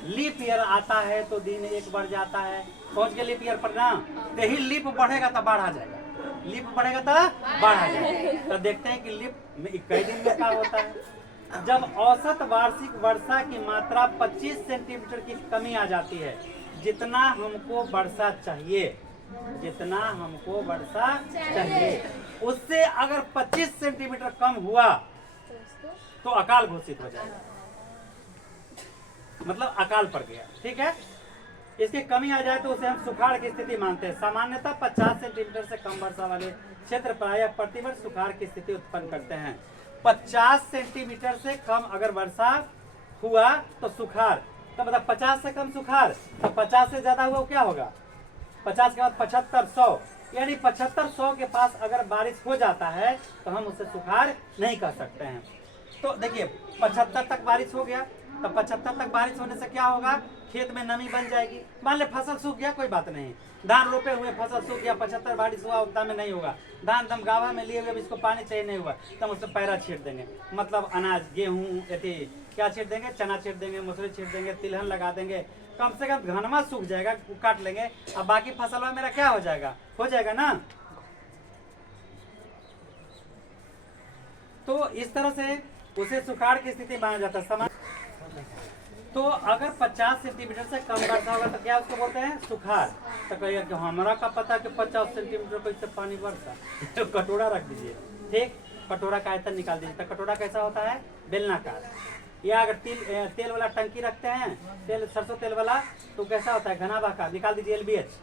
लीप ईयर आता है तो दिन एक बढ़ जाता है, पहुंच गए लीप ईयर पर ना, तो ही लीप बढ़ेगा तो बाढ़ आ जाएगा, लीप बढ़ेगा तो बाढ़ आ जाएगा। तो देखते हैं कि लीप में कई दिन में क्या होता है। जब औसत वार्षिक वर्षा की मात्रा 25 सेंटीमीटर की कमी आ जाती है, जितना हमको वर्षा चाहिए, जितना हमको वर्षा चाहिए, उससे अगर 25 सेंटीमीटर कम हुआ तो अकाल घोषित हो जाएगा, मतलब अकाल पड़ गया। ठीक है, इसकी कमी आ जाए तो उसे हम सुखाड़ की स्थिति मानते हैं। सामान्यतः 50 सेंटीमीटर से कम वर्षा वाले क्षेत्र प्रायः प्रतिवर्ष सुखाड़ की स्थिति उत्पन्न करते हैं। 50 सेंटीमीटर से कम अगर वर्षा हुआ तो सुखाड़, तो मतलब 50 से कम सुखाड़, तो 50 से ज्यादा हुआ क्या होगा? 50 के बाद 75, 100, यानी 75, 100 के पास अगर बारिश हो जाता है तो हम उसे सुखाड़ नहीं कह सकते हैं। तो देखिए 75 तक बारिश हो गया, तो 75 तक बारिश होने से क्या होगा? खेत में नमी बन जाएगी। मान ले फसल सूख गया, कोई बात नहीं, धान रोपे हुए फसल सूख गया, 75 बारिश हुआ उतना में नहीं होगा, धान दम गावा में लिए हुए, अब इसको पानी चाहिए नहीं हुआ, तो हम उससे पैरा छीट देंगे, मतलब अनाज, गेहूँ, यदि क्या छीट देंगे? चना छीट देंगे, मसूरी छीट देंगे, तिलहन लगा देंगे, कम से कम घनमा सूख जाएगा, काट लेंगे, अब बाकी फसल मेरा क्या हो जाएगा? हो जाएगा ना। तो इस तरह से उसे सुखाड़ की स्थिति माना जाता है। तो अगर 50 सेंटीमीटर से कम वर्षा होगा तो क्या उसको बोलते हैं? सुखाड़। तो कहिए कि हमारा का पता कि 50 सेंटीमीटर कैसे पानी वर्षा, तो कटोरा रख दीजिए, ठीक, कटोरा का आयतन निकाल दीजिए। तो कटोरा कैसा होता है? बेलनाकार। या अगर तेल वाला टंकी रखते हैं, तेल, सरसों तेल वाला, तो कैसा होता है? घनाभाकार, निकाल दीजिए LBH।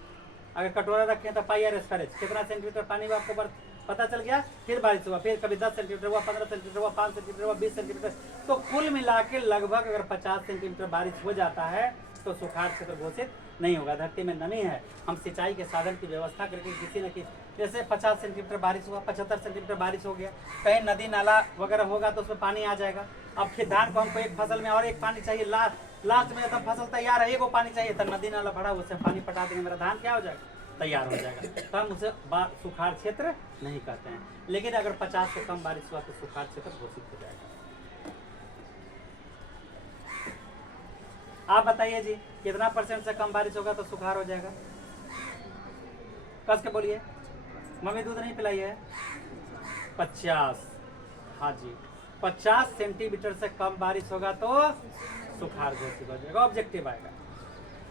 अगर कटोरा रखें तो पाई RS, कितना सेंटीमीटर पानी आपको पता चल गया। फिर बारिश हुआ, फिर कभी 10 सेंटीमीटर हुआ, 15 सेंटीमीटर हुआ, 5 सेंटीमीटर हुआ, 20 सेंटीमीटर, तो कुल मिला के लगभग अगर 50 सेंटीमीटर बारिश हो जाता है तो सुखाड़ क्षेत्र घोषित नहीं होगा। धरती में नमी है, हम सिंचाई के साधन की व्यवस्था करके किसी न किसी, जैसे 50 सेंटीमीटर बारिश हुआ, 75 सेंटीमीटर बारिश हो गया, कहीं नदी नाला वगैरह होगा तो उसमें पानी आ जाएगा। अब फिर धान को हमको एक फसल में और एक पानी चाहिए, लास्ट में जब फसल तैयार है, एगो पानी चाहिए, तो नदी नाला भरा, उससे पानी पटा देंगे, मेरा धान क्या हो जाएगा, तैयार हो जाएगा। तो हम उसे सुखाड़ क्षेत्र नहीं कहते हैं। लेकिन अगर 50 से कम बारिश हुआ तो सुखाड़ क्षेत्र घोषित हो जाएगा। आप बताइए जी, कितना % से कम बारिश होगा तो सुखाड़ हो जाएगा? कस के बोलिए। मम्मी दूध नहीं पिलाई है? 50। हाँ जी, 50 सेंटीमीटर से कम बारिश होगा तो सुखाड़ घोषित हो जाएगा, ऑब्जेक्टिव आएगा।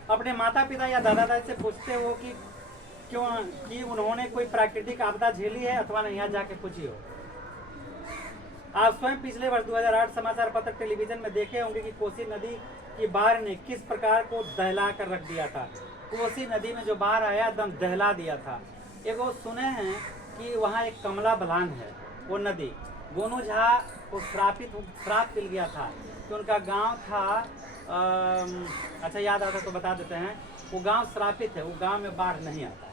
अपने माता पिता या दादा दादी से पूछते हो कि क्यों कि उन्होंने कोई प्राकृतिक आपदा झेली है अथवा नहीं, यहाँ जाके पूछी हो। आप स्वयं पिछले वर्ष 2008 समाचार पत्र टेलीविजन में देखे होंगे कि कोसी नदी की बाढ़ ने किस प्रकार को दहला कर रख दिया था। कोसी नदी में जो बाढ़ आया एकदम दहला दिया था। एगो सुने हैं कि वहाँ एक कमला बलान है, वो नदी गोनू झा को श्राप मिल गया था कि उनका गांव था, अच्छा याद आता तो बता देते हैं, वो गांव श्रापित है, वो गांव में बाढ़ नहीं आता है।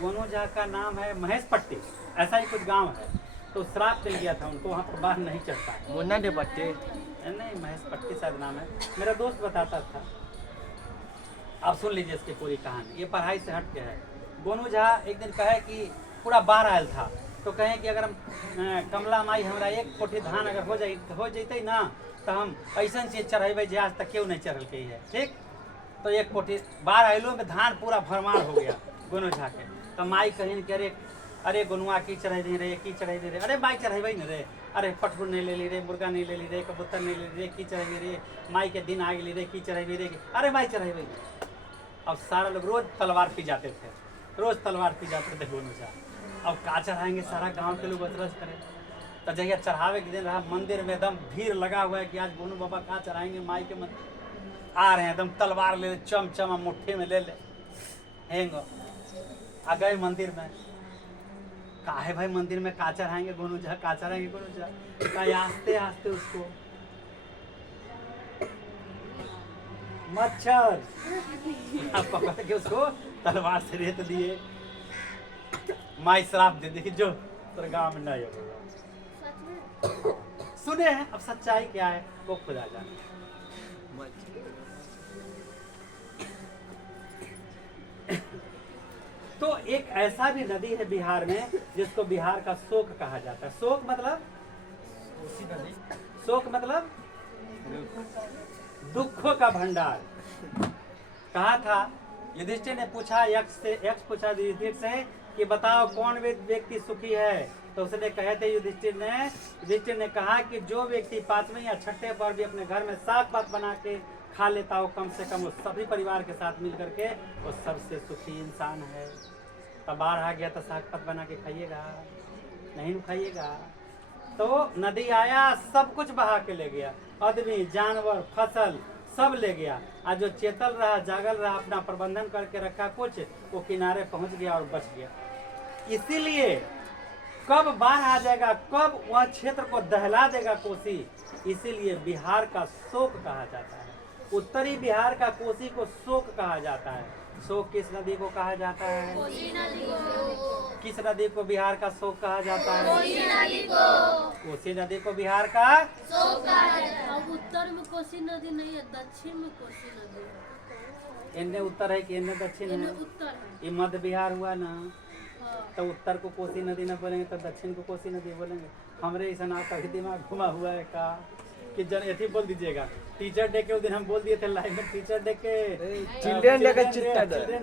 गोनू झा का नाम है महेश पट्टी, ऐसा ही कुछ गांव है, तो श्राप मिल गया था उनको, वहाँ पर बाढ़ नहीं चढ़ता है। मुन्ना दे पट्टे नहीं, महेश पट्टी शायद नाम है, मेरा दोस्त बताता था। आप सुन लीजिए इसकी पूरी कहानी, ये पढ़ाई से हट के है। गोनू झा एक दिन कहे कि पूरा बाढ़ आयल था, तो कहें कि अगर हम कमला माई हमारा एक कोठी धान अगर हो जैते ना, तो हम ऐसा चीज चढ़ेबे जे आज तक क्यों नहीं चढ़ल के है, ठीक। तो एक कोठी बाढ़ आयलो में धान पूरा भरमार हो गया गोनू झा के। तो माई कहीं कि अरे गोनुआ की चढ़े नहीं रे, की चढ़े नहीं रे, अरे माई चढ़ेबे न रे, अरे पटहुर नहीं ले ली रे, मुर्गा नहीं ले ली रे, कबूतर नहीं ले ली रे, की चढ़ेबे रे, माई के दिन आ गई रे, की चढ़ेबे रे, अरे माई चढ़ेबे। अब सारा लोग रोज तलवार पी जाते थे, रोज तलवार पी जाते थे गोनू झा। अब का चढ़ाएंगे, सारा गांव के लोग अतरस करें। तो जहिया चढ़ावे के दिन रहा, मंदिर में एकदम भीड़ लगा हुआ है कि आज गोनू बाबा का चढ़ाएंगे माई के मंदिर। आ रहे हैं एकदम तलवार ले, चम मुट्ठी में ले हैंगो आ गए मंदिर में। काहे भाई मंदिर में का चढ़ाएंगे गोनू झा, का चढ़ाएंगे गोनू झा, आस्ते आस्ते उसको मच्छर पकड़ के उसको तलवार से रेत दिए। माई श्राप दे दी जो तेरे गांव में नहीं होगा। सुने हैं, अब सच्चाई क्या है वो खुदा जाने। तो एक ऐसा भी नदी है बिहार में जिसको बिहार का शोक कहा जाता है। शोक मतलब दुखों का भंडार। कहा था युधिष्ठिर ने पूछा यक्ष पूछा युधिष्ठिर से कि बताओ कौन व्यक्ति सुखी है। तो उसने कहे थे युधिष्ठिर ने कहा कि जो व्यक्ति 5वें या 6ठे पर भी अपने घर में साग पात बना के खा लेता हो, कम से कम वो सभी परिवार के साथ मिल करके, वो सबसे सुखी इंसान है। तब बाढ़ आ गया तो साग पात बना के खाइएगा, नहीं खाइएगा। तो नदी आया, सब कुछ बहा के ले गया, आदमी जानवर फसल सब ले गया। आज जो चेतल रहा, जागल रहा, अपना प्रबंधन करके रखा कुछ, वो किनारे पहुंच गया और बच गया। इसीलिए कब बाढ़ आ जाएगा, कब वह क्षेत्र को दहला देगा कोसी, इसीलिए बिहार का शोक कहा जाता है। उत्तरी बिहार का कोसी को शोक कहा जाता है। शोक किस नदी को कहा जाता है? कोसी नदी को। किस नदी को बिहार का शोक कहा जाता है? कोसी नदी को। कोसी नदी को बिहार का शोक कहा जाता है। अब उत्तर में कोसी नदी नहीं है, दक्षिण में कोसी नदी है। इन्ने उत्तर है कि इन्ने दक्षिण है? उत्तर है। ये मध्य बिहार हुआ ना, हाँ। तो उत्तर को कोसी नदी न बोलेंगे तो दक्षिण को कोसी नदी बोलेंगे। हमरे ऐसा ना कभी दिमाग घुमा हुआ है का कि जन ऐसी बोल दीजिएगा। टीचर डे के उस दिन हम बोल दिए थे लाइव में, टीचर डे के चिल्ड्रन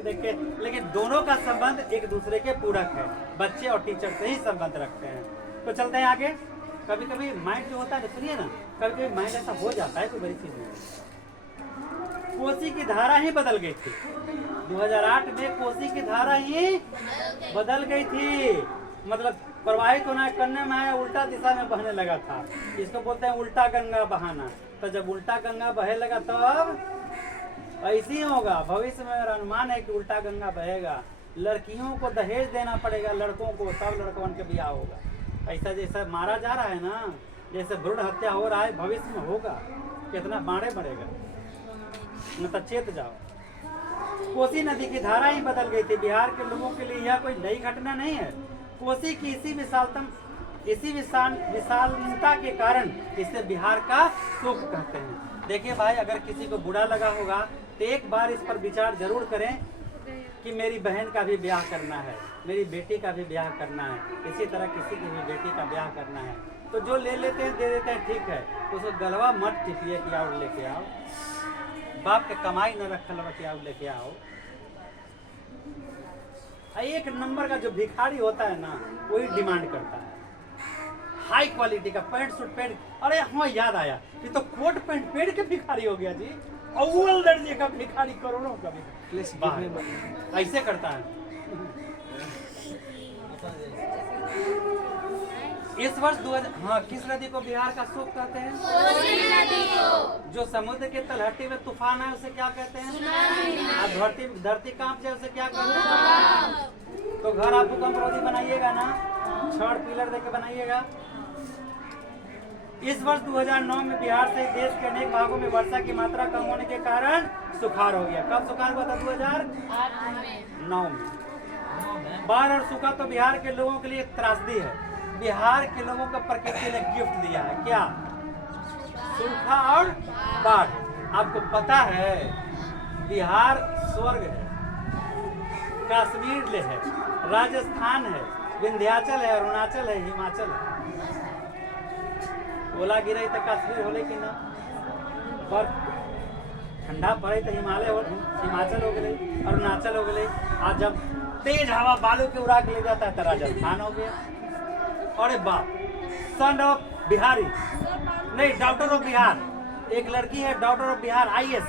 डे के, लेकिन दोनों का संबंध एक दूसरे के पूरक है। बच्चे और टीचर से ही संबंध रखते हैं। तो चलते हैं आगे। कभी कभी माइंड जो होता है, सुनिए ना, कभी कभी माइंड ऐसा हो जाता है कोई बड़ी चीज में। कोसी की धारा ही बदल गई थी 2008 में, कोसी की धारा ही बदल गई थी। मतलब प्रवाहित होना करने में आया, उल्टा दिशा में बहने लगा था। इसको बोलते हैं उल्टा गंगा बहाना। तो जब उल्टा गंगा बहे लगा तब ऐसे ही होगा। भविष्य में अनुमान है कि उल्टा गंगा बहेगा। लड़कियों को दहेज देना पड़ेगा लड़कों को, तब लड़कों के ब्याह होगा। ऐसा जैसा मारा जा रहा है ना, जैसे भ्रूण हत्या हो रहा है, भविष्य में होगा, कितना बाढ़े बढ़ेगा। न तो चेत जाओ। कोसी नदी की धारा ही बदल गई थी। बिहार के लोगों के लिए यह कोई नई घटना नहीं है। कोसी की इसी विशालता के कारण इसे बिहार का सुख कहते हैं। देखिए भाई, अगर किसी को बुरा लगा होगा तो एक बार इस पर विचार जरूर करें कि मेरी बहन का भी ब्याह करना है, मेरी बेटी का भी ब्याह करना है, इसी तरह किसी की भी बेटी का ब्याह करना है। तो जो ले लेते हैं दे देते हैं, ठीक है, उसको गलवा मत टिपिए कि आओ लेके आओ, बाप के कमाई न रखल कि आओ लेके आओ। एक नंबर का जो भिखारी होता है ना, वही डिमांड करता है हाई क्वालिटी का पैंट सूट पहन। अरे हाँ, याद आया, ये तो कोट पैंट पहन के भिखारी हो गया जी, अव्वल दर्जे का भिखारी, करोड़ों का भिखारी ऐसे करता है। इस वर्ष 2000, हाँ, किस नदी को बिहार का शोक कहते हैं? कोसी नदी को। जो समुद्र के तलहटी में तूफान है उसे क्या कहते हैं? और धरती कांप जाए उसे क्या कहते हैं? तो घर आप भूकंप रोधी बनाइएगा ना, छड़ पिलर देके बनाइएगा। इस वर्ष 2009 में बिहार से देश के अनेक भागों में वर्षा की मात्रा कम होने के कारण सुखाड़ हो गया। कब सुखाड़ हुआ था? 2009 में। बाढ़ और सूखा तो बिहार के लोगों के लिए एक त्रासदी है। बिहार के लोगों को प्रकृति ने गिफ्ट दिया है, क्या? सूखा और बाढ़। आपको पता है बिहार स्वर्ग है, कश्मीर है, राजस्थान है, विंध्याचल है, अरुणाचल है, हिमाचल है। ओला गिरे तो कश्मीर होले कि ना, बर्फ ठंडा पड़े तो हिमाचल हो गए, अरुणाचल हो गए। आज जब तेज हवा बालू के उड़ा के ले जाता है तो राजस्थान हो गया। अरे बाप, सन ऑफ बिहारी नहीं, डॉक्टर ऑफ बिहार। एक लड़की है डॉक्टर ऑफ बिहार, IAS,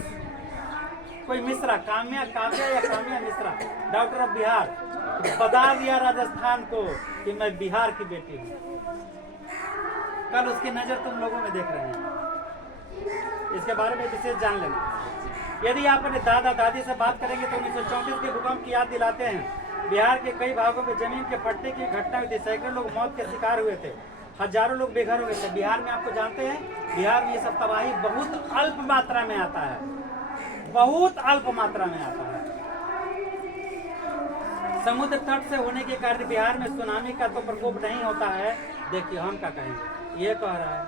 कोई मिश्रा, काम्या या काम्या मिश्रा, डॉक्टर ऑफ बिहार, बता दिया राजस्थान को कि मैं बिहार की बेटी हूँ। कल उसकी नजर तुम लोगों में देख रहे हैं, इसके बारे में विशेष जान लेना। यदि आप अपने दादा दादी से बात करेंगे तो 1934 के भूकंप की याद दिलाते हैं। बिहार के कई भागों में जमीन के फटने की घटना हुई थी, सैकड़ों लोग मौत के शिकार हुए थे, हजारों लोग बेघर हो गए थे। बिहार में आपको जानते हैं, बिहार में ये सब तबाही बहुत अल्प मात्रा में आता है, बहुत अल्प मात्रा में आता है। समुद्र तट से होने के कारण बिहार में सुनामी का तो प्रकोप नहीं होता है। देखिए हम क्या कहेंगे, ये कह रहा है,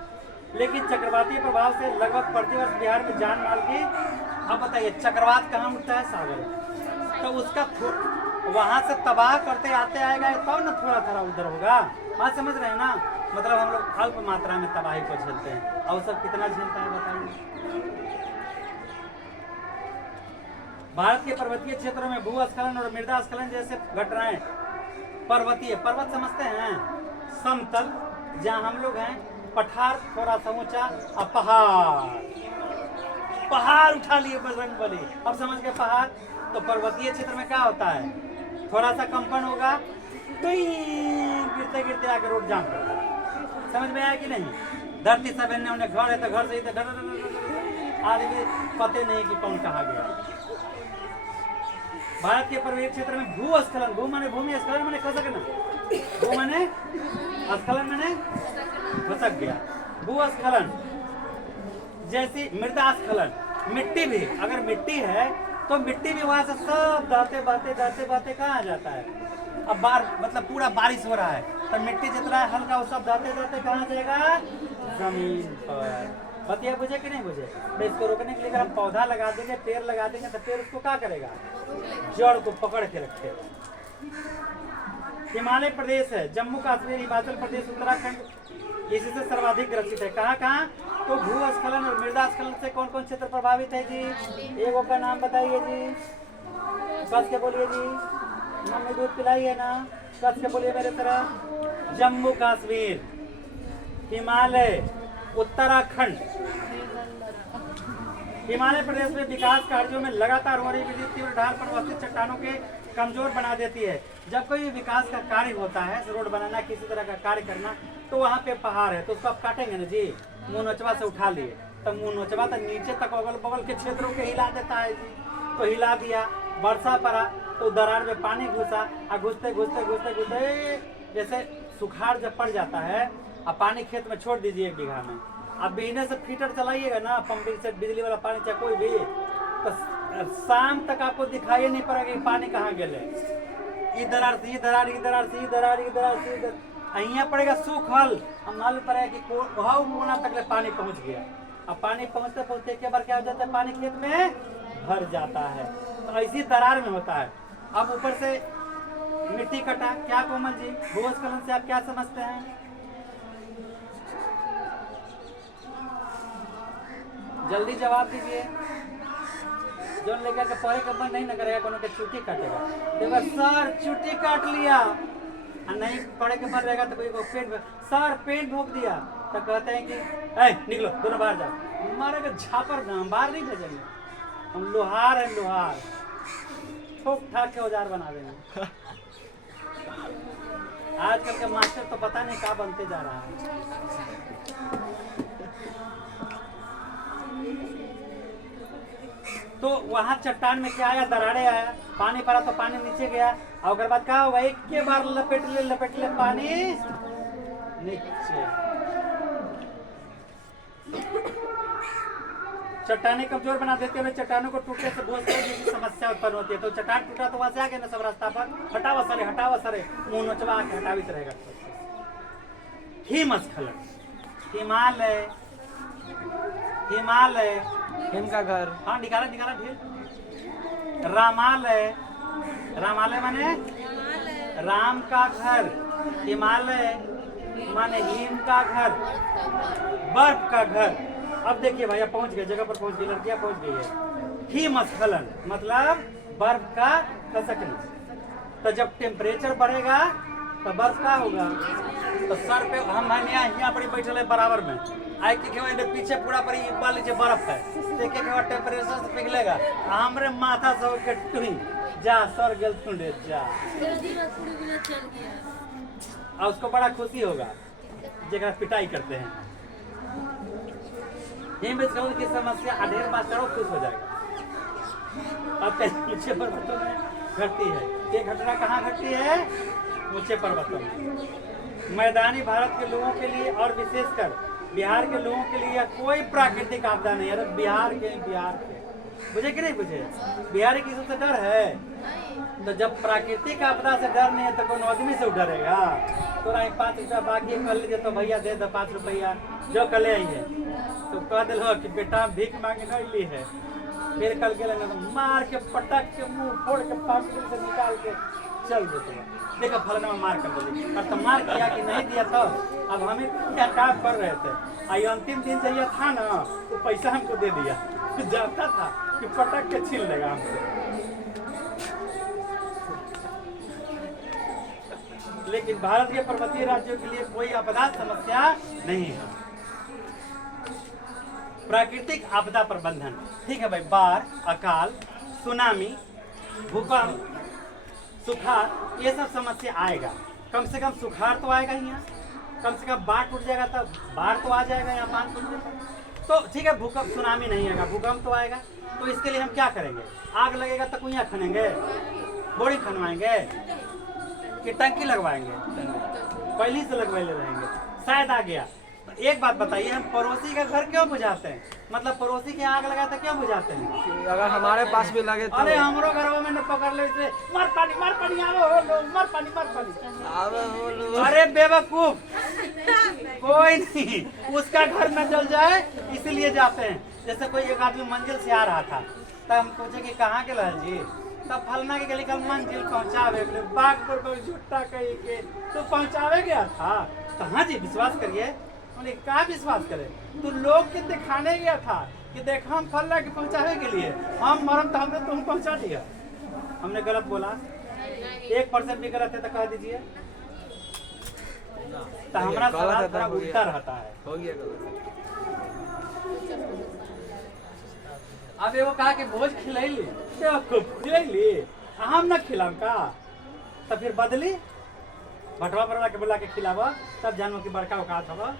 लेकिन चक्रवाती प्रभाव से लगभग प्रति वर्ष बिहार में जान माल की। अब बताइए चक्रवात कहाँ उठता है? सागर। तो उसका वहां से तबाह करते आते आएगा तब ना थोड़ा थोड़ा उधर होगा। हाँ, समझ रहे हैं ना? मतलब हम लोग अल्प मात्रा में तबाही को झेलते हैं, और सब कितना झेलता है बताइए। भारत के पर्वतीय क्षेत्रों में भूस्खलन और मृदा स्खलन जैसे घटनाएं, पर्वत समझते हैं? समतल जहाँ हम लोग हैं, पठार थोड़ा सा ऊंचा, और पहाड़ उठा लिए बजरंगबली। अब समझ गए पहाड़? तो पर्वतीय क्षेत्र में क्या होता है, थोड़ा सा कंपन होगा, गिरते गिरते आकर रोड जाम कर देगा। समझ में आया कि नहीं? धरती सब उन्हें घर है तो घर से आदमी पते नहीं कि कौन कहाँ गया। भारत के पर्वतीय क्षेत्र में भूस्खलन, भू माने भूमि, स्खलन माने खसकना, भू माने स्खलन माने खसक गया। भूस्खलन जैसी मृदा स्खलन, मिट्टी भी, अगर मिट्टी है तो मिट्टी भी वहां से सब दहते बहते कहाँ जाता है? अब मतलब पूरा बारिश हो रहा है तो मिट्टी जितना है हल्का वो सब दहते कहाँ जाएगा? जमीन पर। बतिया बुझे कि नहीं बुझे? तो इसको रोकने के लिए अगर हम पौधा लगा देंगे, पेड़ लगा देंगे, तो पेड़ उसको क्या करेगा? जड़ को पकड़ के रखेगा। हिमालय प्रदेश है, जम्मू कश्मीर, हिमाचल प्रदेश, उत्तराखंड इसी से सर्वाधिक ग्रसित है। कहाँ? तो भूस्खलन और मृदा स्खलन से कौन कौन क्षेत्र प्रभावित है जी? एक का नाम बताइए जी, कस के बोलिए जी, मम्मी दूध पिलाई है ना, कस के बोलिए मेरे तरह। जम्मू कश्मीर, हिमालय, उत्तराखंड। हिमालय प्रदेश में विकास कार्यों में लगातार हो रही वृद्धि तीव्र ढाल पर अवस्थित चट्टानों के कमजोर बना देती है। जब कोई विकास का कार्य होता है, रोड बनाना, किसी तरह का कार्य करना, तो वहाँ पे पहाड़ है तो उसको आप काटेंगे ना जी, मुँह नोचवा से उठा लिए, तो मुँह नोचवा तो नीचे तक अगल बगल के क्षेत्रों के हिला देता है जी। तो हिला दिया, वर्षा पड़ा तो दरार में पानी घुसा और घुसते घुसते घुसते घुसते जैसे सुखाड़ जब पड़ जाता है, अब पानी खेत में छोड़ दीजिए 1 बीघा में, अब बिजली से फीटर चलाइएगा ना, पंपिंग सेट बिजली वाला पानी चाहे कोई भी, तो शाम तक आपको दिखाई नहीं पड़ेगा कि पानी कहाँ गए। ई दरार से ई दरार, ई दरार से ई दरार, ई दरार से ई दरार, अहिया पड़ेगा सूखल, हम मालूम पड़ेगा कि कोना तक ले पानी पहुंच गया। अब पानी पहुंचते पहुंचते के बार क्या हो जाता है, पानी खेत में भर जाता है। तो ऐसी दरार में होता है। अब ऊपर से मिट्टी कटा, क्या कोमल जी भूस्खलन से आप क्या समझते हैं? जल्दी जवाब दीजिए। जो लेकर के पढ़े के मन नहीं न करेगा, कोनो के चुट्टी काटेगा, देखो सर चुट्टी काट लिया, और नहीं पढ़े के मन रहेगा तो कोई को पेट सर पेट भोग दिया, तो कहते हैं कि ए निकलो दोनों बाहर जाओ, मारेगा झापर ना, हम बाहर नहीं भेजेंगे, हम लोहार है लोहार, ठोक ठाक के औजार बना देंगे। आजकल के मास्टर तो पता नहीं क्या बनते जा रहा है। तो वहां चट्टान में क्या आया, दरारे आया, पानी पड़ा तो पानी नीचे गया, और उसके बाद क्या होगा, एक के बार लपेट ले पानी नीचे। चट्टाने कमजोर बना देते हुए चट्टानों को टूटने से बहुत सारी समस्या उत्पन्न होती है। तो चट्टान टूटा तो वहां से आ गया ना सब रास्ता पर, हटावा सरे मुंह नोचवा के हटावित रहेगा। हिमस्खलन, हिमालय, हिमालय हिम का घर, हाँ निकाला ढेर। रामालय, रामालय माने राम का घर, हिमालय माने हिम का घर, बर्फ का घर। अब देखिए भैया पहुंच गए, जगह पर पहुंच गई, लड़कियां पहुंच गई है। हिमस्खलन मतलब बर्फ का खसकना। तो जब टेम्परेचर बढ़ेगा तो बर्फ का होगा, तो सर पे हम यहाँ पर बैठे बराबर में आए के पीछे पूरा पर मान लीजिए बर्फ है, देखे के बाद टेम्परेचर से पिघलेगा, हमरे माथा से के टुही जा सर गेल टुंडे जा, और उसको बड़ा खुशी होगा जगह पिटाई करते हैं। हिमस्खलन की समस्या अधेर मास्टरों खुश हो जाएगा। अब ऊंचे पर्वतों में घटती है, ये घटना कहाँ घटती है, ऊंचे पर्वतों में। मैदानी भारत के लोगों के लिए और विशेषकर बिहार के लोगों के लिए कोई प्राकृतिक आपदा नहीं है। बिहार के बुझे कि नहीं बुझे, बिहारी किसी से डर है? तो जब प्राकृतिक आपदा से डर नहीं है तो कौन आदमी से डरेगा? तो 5 रुपया बाकी कर लीजिए तो भैया दे दो 5 रुपया, जो कले आई है तो कह दिलो कि बेटा भीख मांगे नहीं ली है, फिर कल के तो मार के पटक के मुंह फोड़ के पाकिट से निकाल के चल देते। देखो फलना में मार कर दिया, और तो मार किया कि नहीं दिया तो अब हमें क्या काम कर रहे थे। आई अंतिम दिन चाहिए था ना, तो पैसा हमको दे दिया, जाता था कि पटक के छीन लेगा हमसे। लेकिन भारत के पर्वतीय राज्यों के लिए कोई आपदा समस्या नहीं है। प्राकृतिक आपदा प्रबंधन, ठीक है भाई, बाढ़, अकाल, सुनामी, भूकंप, सुखाड़, ये सब समस्या आएगा। कम से कम सुखाड़ तो आएगा ही यहाँ, कम से कम बाढ़ टूट जाएगा तब बाढ़ तो आ जाएगा यहाँ, बांध टूट जाएगा तो ठीक है। भूकंप सुनामी नहीं आएगा, भूकंप तो आएगा। तो इसके लिए हम क्या करेंगे, आग लगेगा तो कुइयाँ खनेंगे, बोरी खनवाएंगे कि टंकी लगवाएंगे, पहली से लगवाए रहेंगे, शायद आ गया। एक बात बताइए, हम पड़ोसी का घर क्यों बुझाते हैं? मतलब पड़ोसी की आग लगाते क्यों बुझाते हैं? अगर हमारे पास भी लगे तो। अरे हमरो घरों में न पकड़ ले, इसे मार पानी आओ हो, मार पानी। अरे बेवकूफ, कोई नहीं, उसका घर न जल जाए इसलिए जाते हैं। जैसे कोई एक आदमी मंजिल से आ रहा था, तब हम पूछे कि कहाँ के लहर जी, तब फलना के गली का मंजिल पहुँचावे, बागपुर को झुट्टा कही के तो पहुँचावे गया था। तो हाँ जी विश्वास करिए। उन्हें क्या विश्वास करे, तू लोग के दिखाने गया था कि देखो हम फलना के पहुंचावे के लिए, हम मरम तो हमने तुम पहुंचा दिया। हमने गलत बोला, 1% भी गलत है तो कह दीजिए। तो हमारा सवाल थोड़ा उल्टा रहता है। हो गया गलत। अब एगो कहा कि भोज खिलैली, हम न खिलाम का, तो फिर बदली भटवा परवा के बुला के खिलावा, तब जानो कि बड़का औकात होगा।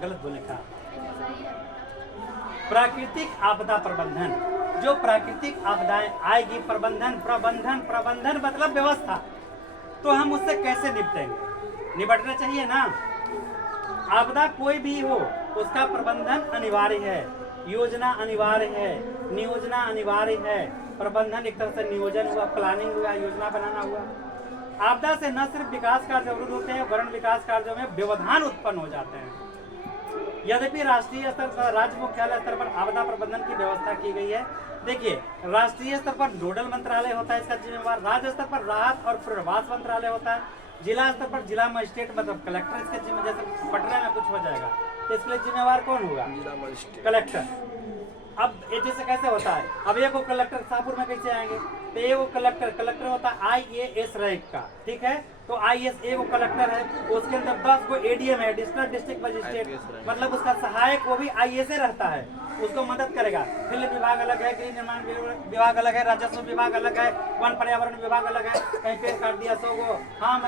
गलत बोले का। प्राकृतिक आपदा प्रबंधन, जो प्राकृतिक आपदाएं आएगी, प्रबंधन प्रबंधन प्रबंधन मतलब व्यवस्था, तो हम उससे कैसे निपटेंगे? निपटना चाहिए ना। आपदा कोई भी हो उसका प्रबंधन अनिवार्य है, योजना अनिवार्य है, नियोजना अनिवार्य है। प्रबंधन एक तरह से नियोजन हुआ, प्लानिंग हुआ, योजना बनाना हुआ। आपदा से न सिर्फ विकास कार्य अवरुद्ध होते हैं, वरन विकास कार्यों में व्यवधान उत्पन्न हो जाते हैं। यद्यपि राष्ट्रीय स्तर पर, राज्य मुख्यालय स्तर पर आपदा प्रबंधन की व्यवस्था की गई है। देखिए, राष्ट्रीय स्तर पर नोडल मंत्रालय होता है इसका जिम्मेवार, राज्य स्तर पर राहत और पुनर्वास मंत्रालय होता है, जिला स्तर पर जिला मजिस्ट्रेट मतलब कलेक्टर इसके जिम्मेदार, जैसे पटना में कुछ हो जाएगा तो इसके लिए जिम्मेवार कौन होगा? जिला मजिस्ट्रेट, कलेक्टर। अब ये जैसे कैसे होता है, अब एक कलेक्टर शाहपुर में कैसे आएंगे, तो एक कलेक्टर होता है IAS रैंक का, ठीक है। तो IAS एक कलेक्टर है, उसके अंदर 10 को ADM है, एडिशनल डिस्ट्रिक्ट मजिस्ट्रेट, मतलब उसका सहायक वो भी IAS रहता है, उसको मदद करेगा। फिल्म विभाग अलग है, गृह निर्माण विभाग अलग है, राजस्व विभाग अलग है, वन पर्यावरण विभाग अलग है। कहीं पेड़ काट दिया 100 को, हाँ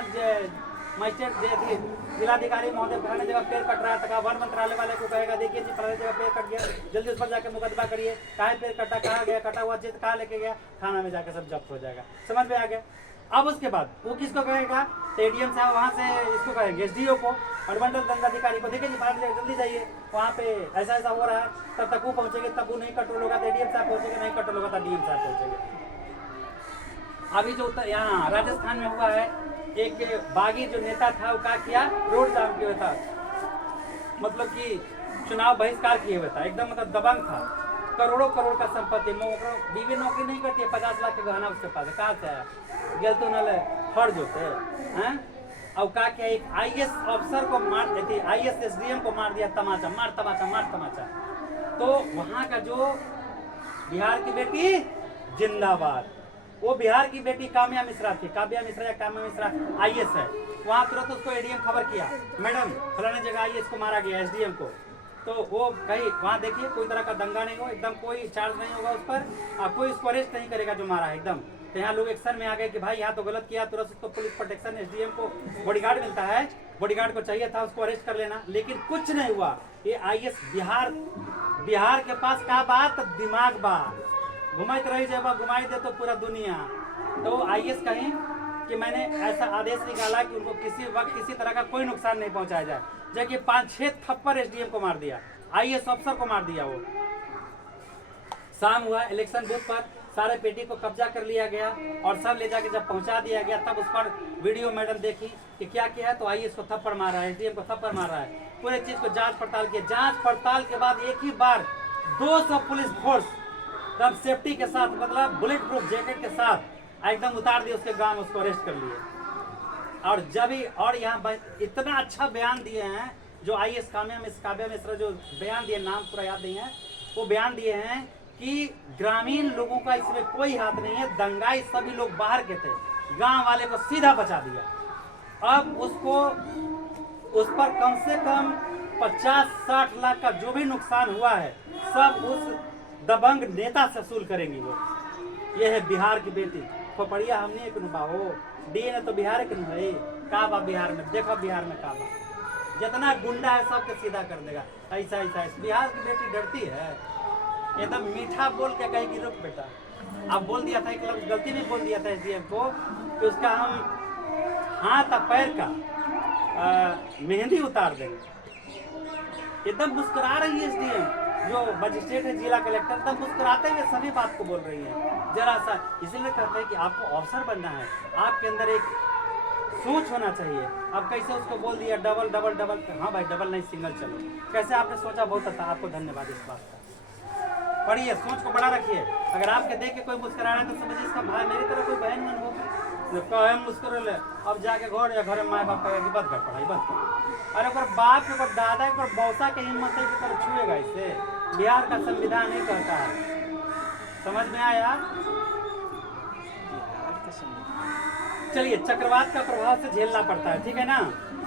मजिस्ट्रेट जिलाधिकारी महोदय फलाने जगह पेड़ कट रहा था, वन मंत्रालय वाले को कहेगा देखिए जी फलाने जगह पेड़ कट गया, जल्दी उस पर जाकर मुकदमा करिए, कहाँ पेड़ कटा, कहाँ गया, कटा हुआ चीज कहाँ लेके गया, थाना में जाकर सब जब्त हो जाएगा। समझ में आ गया? अब उसके बाद वो किसको कहेगा? ADM साहब वहाँ से इसको कहेंगे SDO को, अनुमंडल दंडाधिकारी को, देखिए जी जल्दी जाइए वहाँ पे ऐसा ऐसा हो रहा है, तब तक वो पहुँचेंगे, तब वो नहीं कंट्रोल होगा तो ADM साहब पहुँचेंगे, नहीं कंट्रोल होगा तो DM साहब पहुँचेंगे। अभी जो यहाँ राजस्थान में हुआ है, एक बागी जो नेता था वो क्या किया, रोड जाम किया हुआ था, मतलब कि चुनाव बहिष्कार किए हुए था, एकदम मतलब दबंग था, करोड़ों करोड़ का संपत्ति, बीवी नौकरी नहीं करती है, 50 लाख के गहना उसके पास है, कहाँ से आया? गेल तो नल फर्ज होते हैं। अब क्या किया, एक IAS अफसर को मार देती, IAS SDM को मार दिया, तमाचा मार तमाचा मार तमाचा। तो वहाँ का जो बिहार की बेटी जिंदाबाद, वो बिहार की बेटी काम्या मिश्रा थी, काव्या मिश्रा या काम्या मिश्रा IAS है, वहाँ तुरंत उसको ADM खबर किया, मैडम फलाने जगह IAS को मारा गया, SDM को। तो वो कहीं वहाँ देखिए कोई तरह का दंगा नहीं हो, एकदम कोई चार्ज नहीं होगा उस पर, कोई उसको अरेस्ट नहीं करेगा जो मारा है एकदम। तो यहाँ लोग एक्शन में आ गए कि भाई यहाँ तो गलत किया, तुरंत उसको पुलिस प्रोटेक्शन, SDM को बॉडीगार्ड मिलता है, बॉडीगार्ड को चाहिए था उसको अरेस्ट कर लेना, लेकिन कुछ नहीं हुआ। ये IAS बिहार के पास का बात दिमाग बा, घुमाइत रही जब घुमाई दे तो पूरा दुनिया। तो IAS कहीं कि मैंने ऐसा आदेश निकाला कि उनको किसी वक्त किसी तरह का कोई नुकसान नहीं पहुंचाया जाए, जबकि 5-6 थप्पड़ SDM को मार दिया, IAS अफसर को मार दिया। वो शाम हुआ, इलेक्शन बूथ पर सारे पेटी को कब्जा कर लिया गया और सब ले जाके जब पहुंचा दिया गया तब उस पर वीडियो मैडम देखी कि क्या किया है, तो IAS को थप्पड़ मार रहा है, SDM को थप्पड़ मार रहा है। पूरे चीज को जांच पड़ताल किया, जांच पड़ताल के बाद एक ही बार 200 पुलिस फोर्स एकदम सेफ्टी के साथ, मतलब बुलेट प्रूफ जैकेट के साथ एकदम उतार दिए उसके गांव, उसको अरेस्ट कर लिए। और जब ही और यहाँ इतना अच्छा बयान दिए हैं जो IAS काव्या मिश्रा जो बयान दिए, नाम पूरा याद नहीं है, वो बयान दिए हैं कि ग्रामीण लोगों का इसमें कोई हाथ नहीं है, दंगाई सभी लोग बाहर के थे, गांव वाले को सीधा बचा दिया। अब उसको उस पर कम से कम 50-60 लाख का जो भी नुकसान हुआ है सब उस दबंग नेता से वसूल करेंगी वो। ये है बिहार की बेटी, खोपड़िया हमने एक हो डी ने तो बिहार के है का बा, बिहार में देखो बिहार में का बा, जितना गुंडा है सबके सीधा कर देगा। ऐसा ऐसा बिहार की बेटी डरती है, एकदम मीठा बोल के कहेगी रुक बेटा। अब बोल दिया था एक लफ्ज गलती में बोल दिया था SDM को कि उसका हम हाथ और पैर का मेहंदी उतार देंगे। एकदम मुस्कुरा रही है SDM जो मजिस्ट्रेट है, जिला कलेक्टर, तब मुस्कुराते हुए सभी बात को बोल रही है। जरा सा इसीलिए कहते हैं कि आपको अफसर बनना है, आपके अंदर एक सोच होना चाहिए। अब कैसे उसको बोल दिया डबल डबल डबल, हाँ भाई डबल नहीं सिंगल चलो, कैसे आपने सोचा, बहुत अच्छा, आपको धन्यवाद इस बात का। पढ़िए, सोच को बड़ा रखिए। अगर आपके देख के कोई मुस्कुरा रहा है तो समझिए इसका भाई मेरी तरह कोई बहन मन होगी, मुस्कुरा ले। अब जाके घर या घर माए बाप कहेगा कि बस कर पढ़ाई बस कर। अरे ओकर बाप के ओकर दादा के ओकर बौसा के हिम्मत है कि तरह छुएगा इससे, बिहार का संविधान नहीं कहता है। समझ में आया? चलिए, चक्रवात का प्रभाव से झेलना पड़ता है, ठीक है ना।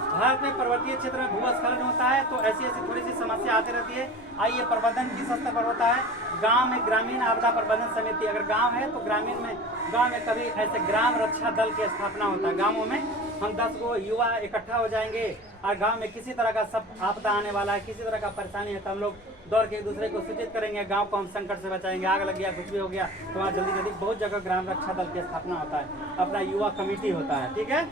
भारत में पर्वतीय क्षेत्र में भूस्खलन होता है तो ऐसी ऐसी थोड़ी सी समस्या आती रहती है। आइए, प्रबंधन किस स्तर पर होता है? गांव में ग्रामीण आपदा प्रबंधन समिति, अगर गांव है तो ग्रामीण में गांव में कभी ऐसे ग्राम रक्षा दल की स्थापना होता है। गांवों में हम 10 को युवा इकट्ठा हो जाएंगे और गांव में किसी तरह का सब आपदा आने वाला है, किसी तरह का परेशानी है तो हम लोग दौड़ के एक दूसरे को सूचित करेंगे, गांव को हम संकट से बचाएंगे, आग लग गया कुछ भी हो गया तो वहाँ जल्दी जल्दी बहुत जगह ग्राम रक्षा दल की स्थापना होता है, अपना युवा कमेटी होता है। ठीक है।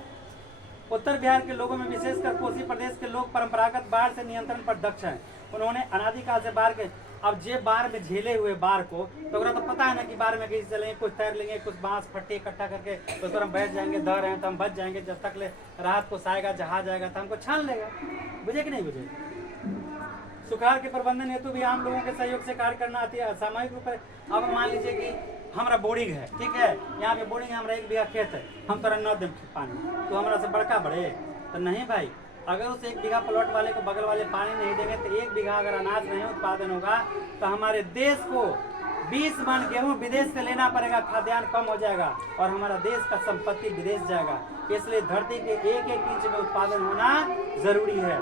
उत्तर बिहार के लोगों में विशेषकर कोसी प्रदेश के लोग परंपरागत बाढ़ से नियंत्रण पर दक्ष हैं। उन्होंने अनादिकाल से बाढ़ के अब जे बाढ़ में झेले हुए बाढ़ को तो तो पता है ना कि बाढ़ में कैसे चलेंगे, कुछ तैर लेंगे, कुछ बांस फट्टे इकट्ठा करके तो हम बैठ जाएंगे, दह रहे हैं तो हम बच जाएंगे, जब तक ले राहत को आएगा जहाज आएगा तो हमको छान लेगा। बुझे कि नहीं बुझे। सुखाड़ के प्रबंधन हेतु भी आम लोगों के सहयोग से कार्य करना आती है सामूहिक रूप से। अब मान लीजिए कि हमारा बोरिंग है, ठीक है, यहाँ पे बोरिंग है, हमारा 1 बीघा खेत है, हम तोरा 9 दिन पानी तो हमारा से बड़का बढ़े तो नहीं भाई। अगर उस 1 बीघा प्लॉट वाले को बगल वाले पानी नहीं देंगे तो 1 बीघा अगर अनाज नहीं उत्पादन होगा तो हमारे देश को 20 मन गेहूं विदेश से लेना पड़ेगा, खाद्यान्न कम हो जाएगा और हमारा देश का संपत्ति विदेश जाएगा। इसलिए धरती के एक एक इंच में उत्पादन होना जरूरी है।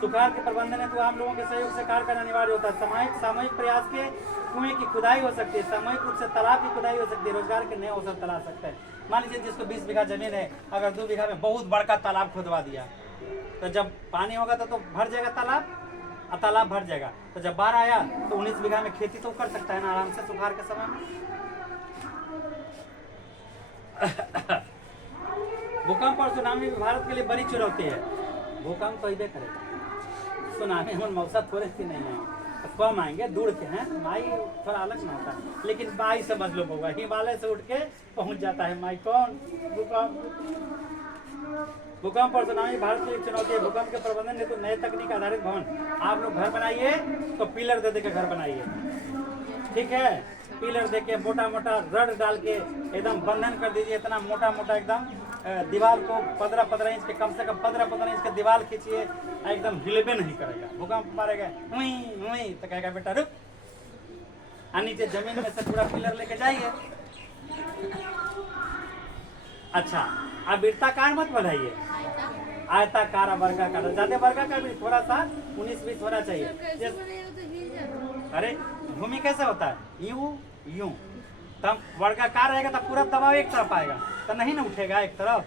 सुखाड़ के प्रबंधन है तो आम लोगों के सहयोग से कार्य करना अनिवार्य होता है। सामूहिक प्रयास के कुएं की खुदाई हो सकती है, सामूहिक रूप से तालाब की खुदाई हो सकती है, रोजगार के नए अवसर तलाश सकते हैं। मान लीजिए जिसको 20 बीघा जमीन है, अगर 2 बीघा में बहुत बड़का तालाब खुदवा दिया तो जब पानी होगा तो भर जाएगा तालाब, और तालाब भर जाएगा तो जब बाढ़ आया तो 19 बीघा में खेती तो कर सकता है ना आराम से सुखाड़ के समय में। भूकंप और सुनामी भी भारत के लिए बड़ी चुनौती है। भूकंप तो इधर करेगा, सुनामी हम मौसम थोड़े सी नहीं है, कम आएंगे, दूर के हैं, माई थोड़ा अलग ना होता है, लेकिन माई समझ लो बउआ, हिमालय से उठ के पहुंच जाता है माई। कौन? भूकंप और सुनामी भारत की एक चुनौती है। भूकंप के प्रबंधन हेतु नए तकनीक आधारित भवन आप लोग घर बनाइए तो पिलर दे के घर बनाइए, ठीक है, पिलर दे के मोटा मोटा रड डाल के एकदम बंधन कर दीजिए, इतना मोटा मोटा एकदम दीवार को 15-15 इंच के, कम से कम 15-15 इंच के दीवार खींचिए, एकदम हिलबे नहीं करेगा। भूकंप मारेगा हुई हुई तो कहेगा बेटा रुक, और नीचे जमीन में से पूरा पिलर लेके जाइए। अच्छा, अब वृत्ताकार मत बनाइए, आयताकार और वर्गाकार, ज्यादा वर्गाकार भी थोड़ा सा 19-20 होना चाहिए। अरे भूमि कैसे होता है? यूं यूं, तब वर्गाकार रहेगा तो पूरा दबाव एक तरफ आएगा तो नहीं ना उठेगा एक तरफ।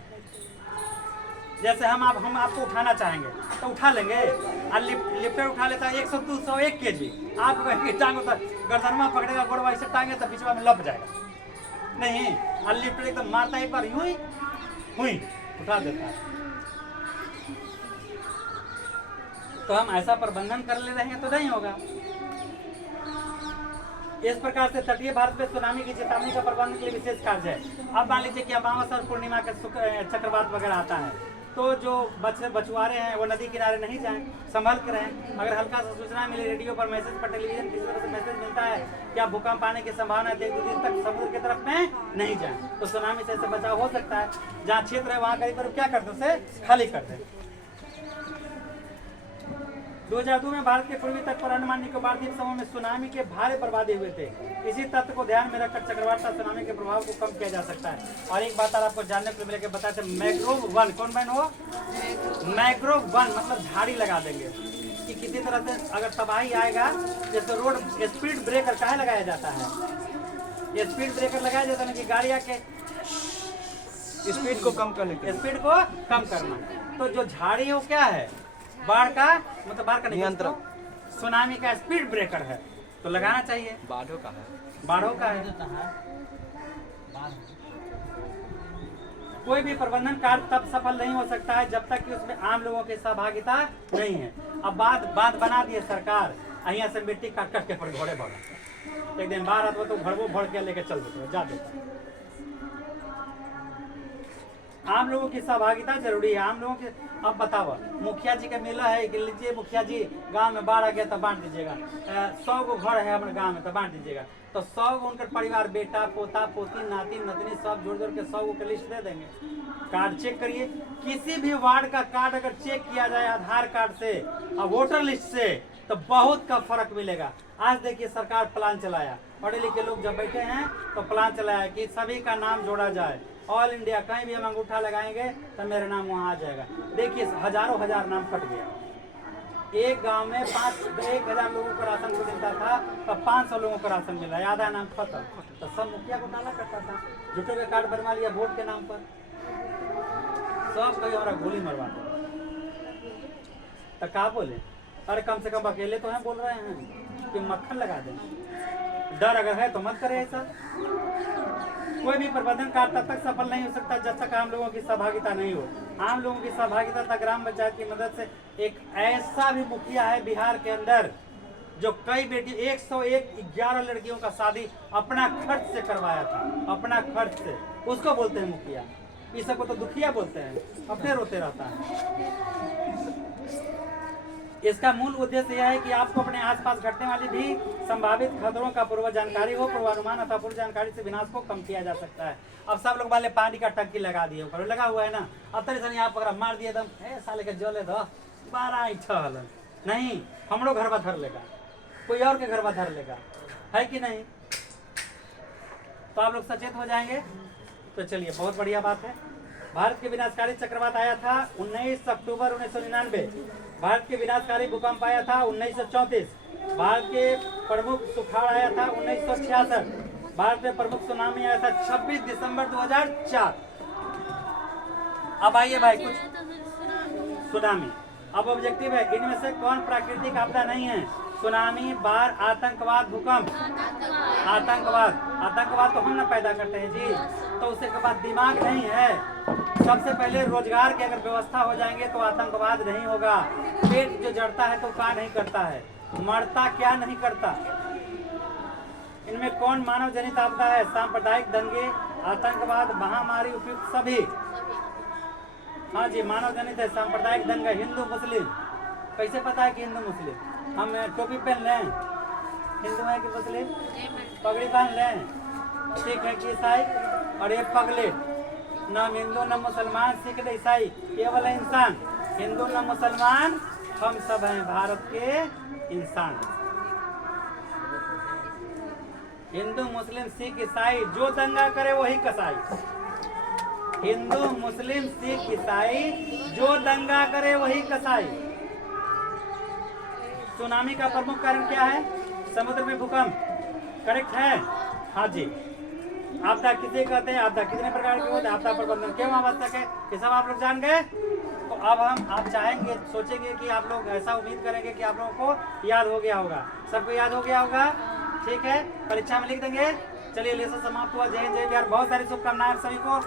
जैसे हम आपको उठाना चाहेंगे तो उठा लेंगे, और लिफ्टर उठा लेता है 100-200-1 kg, आप टांग गर्दनमा पकड़ेगा, गोड़वा ऐसे टांगे तो बीचवा में लप जाएगा नहीं, और लिफ्टर एकदम मारता है एक बार यूं ही हुई उठा देता है। तो हम ऐसा प्रबंधन कर ले रहेंगे तो नहीं होगा। इस प्रकार से तटीय भारत में सुनामी की चेतावनी का प्रबंधन के लिए विशेष कार्य है। अब मान लीजिए कि अमावस्या और पूर्णिमा का चक्रवात वगैरह आता है तो जो बछुआरे हैं वो नदी किनारे नहीं जाएं, संभल कर रहें। अगर हल्का सा सूचना मिली रेडियो पर, मैसेज पर, टेलीविजन किसी तरह से मैसेज मिलता है कि आप भूकंप आने की संभावना है तो 1-2 दिन तक समुद्र की तरफ में नहीं जाएं, तो सुनामी से बचाव हो सकता है। जहाँ क्षेत्र है वहाँ करीब क्या करते हैं, उसे खाली कर दें। 2002 में भारत के पूर्वी तट पर अंडमान निकोबार द्वीप समूह में सुनामी के भारी बर्बादी हुए थे। इसी तथ्य को ध्यान में रखकर चक्रवात सुनामी के प्रभाव को कम किया जा सकता है। और एक बात आपको जानने को मिलेगा, बताते मैग्रोव वन, कौन बहन हो? मैग्रोव वन मतलब झाड़ी लगा देंगे कि किसी तरह से अगर तबाही आएगा, जैसे रोड स्पीड ब्रेकर काहे लगाया जाता है, ये स्पीड ब्रेकर लगाया जाता है कि गाड़ियाँ के स्पीड को कम करने के, स्पीड को कम करना। तो जो झाड़ी हो क्या है, बाढ़ का मतलब बाढ़ का नियंत्रण, सुनामी का स्पीड ब्रेकर है, तो लगाना चाहिए। बाढ़ों का है, बाढ़ों का है। कोई भी प्रबंधन कार्य तब सफल नहीं हो सकता है जब तक कि उसमें आम लोगों की सहभागिता नहीं है। अब बांध बना दिए सरकार, यहाँ से मिट्टी काट के पर घोड़े भगा, एक दिन बाहर आता तो घड़वो भर के लेके चल देते जा देते। आम लोगों की सहभागिता जरूरी है। आम लोगों के, अब बताओ मुखिया जी का मेला है कि लीजिए मुखिया जी गांव में बाढ़ आ गया तो बांट दीजिएगा, 100 गो घर है हमारे गांव में तो बांट दीजिएगा, तो 100 गो उनका परिवार, बेटा पोता पोती नाती नतनी सब जोड़ जोड़ के 100 गो की लिस्ट दे देंगे। कार्ड चेक करिए, किसी भी वार्ड का कार्ड अगर चेक किया जाए आधार कार्ड से और वोटर लिस्ट से तो बहुत का फर्क मिलेगा। आज देखिए सरकार प्लान चलाया, पढ़े लिखे लोग जब बैठे हैं तो प्लान चलाया कि सभी का नाम जोड़ा जाए, ऑल इंडिया कहीं भी हम अंगूठा लगाएंगे तो मेरा नाम वहाँ आ जाएगा। देखिए हजारों हजार नाम कट गया। एक गांव में 1,000 लोगों को राशन को मिलता था तो 500 लोगों को राशन मिला, आधा नाम खत्म। तो सब मुखिया को डाला करता था, झूठे का कार्ड बनवा लिया वोट के नाम पर, सब कहीं हमारा गोली मरवा दो। तो क्या बोले, अरे कम से कम अकेले तो हैं बोल रहे हैं कि मक्खन लगा दें। डर अगर है तो मत करें ऐसा। कोई भी प्रबंधन कार्य तब तक सफल नहीं हो सकता जब तक आम लोगों की सहभागिता नहीं हो। आम लोगों की सहभागिता तक ग्राम पंचायत की मदद से एक ऐसा भी मुखिया है बिहार के अंदर जो कई बेटी 111 लड़कियों का शादी अपना खर्च से करवाया था, अपना खर्च से। उसको बोलते हैं मुखिया। इस सबको तो दुखिया बोलते हैं, अपने रोते रहता है। इसका मूल उद्देश्य यह है कि आपको अपने आसपास घटने वाली भी संभावित खतरों का पूर्व जानकारी हो। पूर्वानुमान अथवा पूर्व जानकारी से विनाश को कम किया जा सकता है। अब सब लोग वाले पानी का टंकी लगा दिए, ऊपर लगा हुआ है ना, अब तरी सन यहाँ पकड़ा मार दिए एकदम, ए साले के जले दो 12 इठल नहीं, हम लोग घर धर लेगा, कोई और के घर धर लेगा, है कि नहीं? तो आप लोग सचेत हो जाएंगे। तो चलिए, बहुत बढ़िया बात है। भारत के विनाशकारी चक्रवात आया था 19 अक्टूबर 1999। भारत के विनाशकारी भूकंप आया था 1934। भारत के प्रमुख सुखाड़ आया था 1966। भारत में प्रमुख सुनामी आया था 26 दिसंबर 2004। अब आइए भाई कुछ सुनामी। अब ऑब्जेक्टिव है, इनमें से कौन प्राकृतिक आपदा नहीं है? सुनामी, बाढ़, आतंकवाद, भूकंप। आतंकवाद तो हम ना पैदा करते हैं जी, तो उसके बाद दिमाग नहीं है। सबसे पहले रोजगार की अगर व्यवस्था हो जाएंगे तो आतंकवाद नहीं होगा। पेट जो जड़ता है तो क्या नहीं करता है, मरता क्या नहीं करता। इनमें कौन मानव जनित आपदा है? सांप्रदायिक दंगे, आतंकवाद, महामारी, उपयुक्त सभी। हाँ जी, मानव जनित है, सांप्रदायिक दंगे, हिंदू मुस्लिम। कैसे पता है कि हिंदू मुस्लिम? हम टोपी पहन लें, हिंदू है कि मुस्लिम? पगड़ी पहन लें, सिख है कि ईसाई? और ये पगले, न हिंदू न मुसलमान, सिख न ईसाई, केवल इंसान। हिंदू न मुसलमान, हम सब हैं भारत के इंसान। हिंदू मुस्लिम सिख ईसाई, जो दंगा करे वही कसाई। हिंदू मुस्लिम सिख ईसाई, जो दंगा करे वही कसाई। सुनामी का प्रमुख कारण क्या है? समुद्र में भूकंप। करेक्ट है? हाँ जी। आपदा किसे कहते हैं? आपदा कितने प्रकार के होते हैं? आपदा प्रबंधन क्यों आवश्यक है, ये सब आप लोग जान गए। तो अब आप चाहेंगे, सोचेंगे कि आप लोग ऐसा उम्मीद करेंगे कि आप लोगों को याद हो गया होगा। सबको याद हो गया होगा? ठीक है, परीक्षा में लिख देंगे। चलिए, लेसन समाप्त हुआ। जय जय बिहार। बहुत सारी शुभकामनाएं सभी को।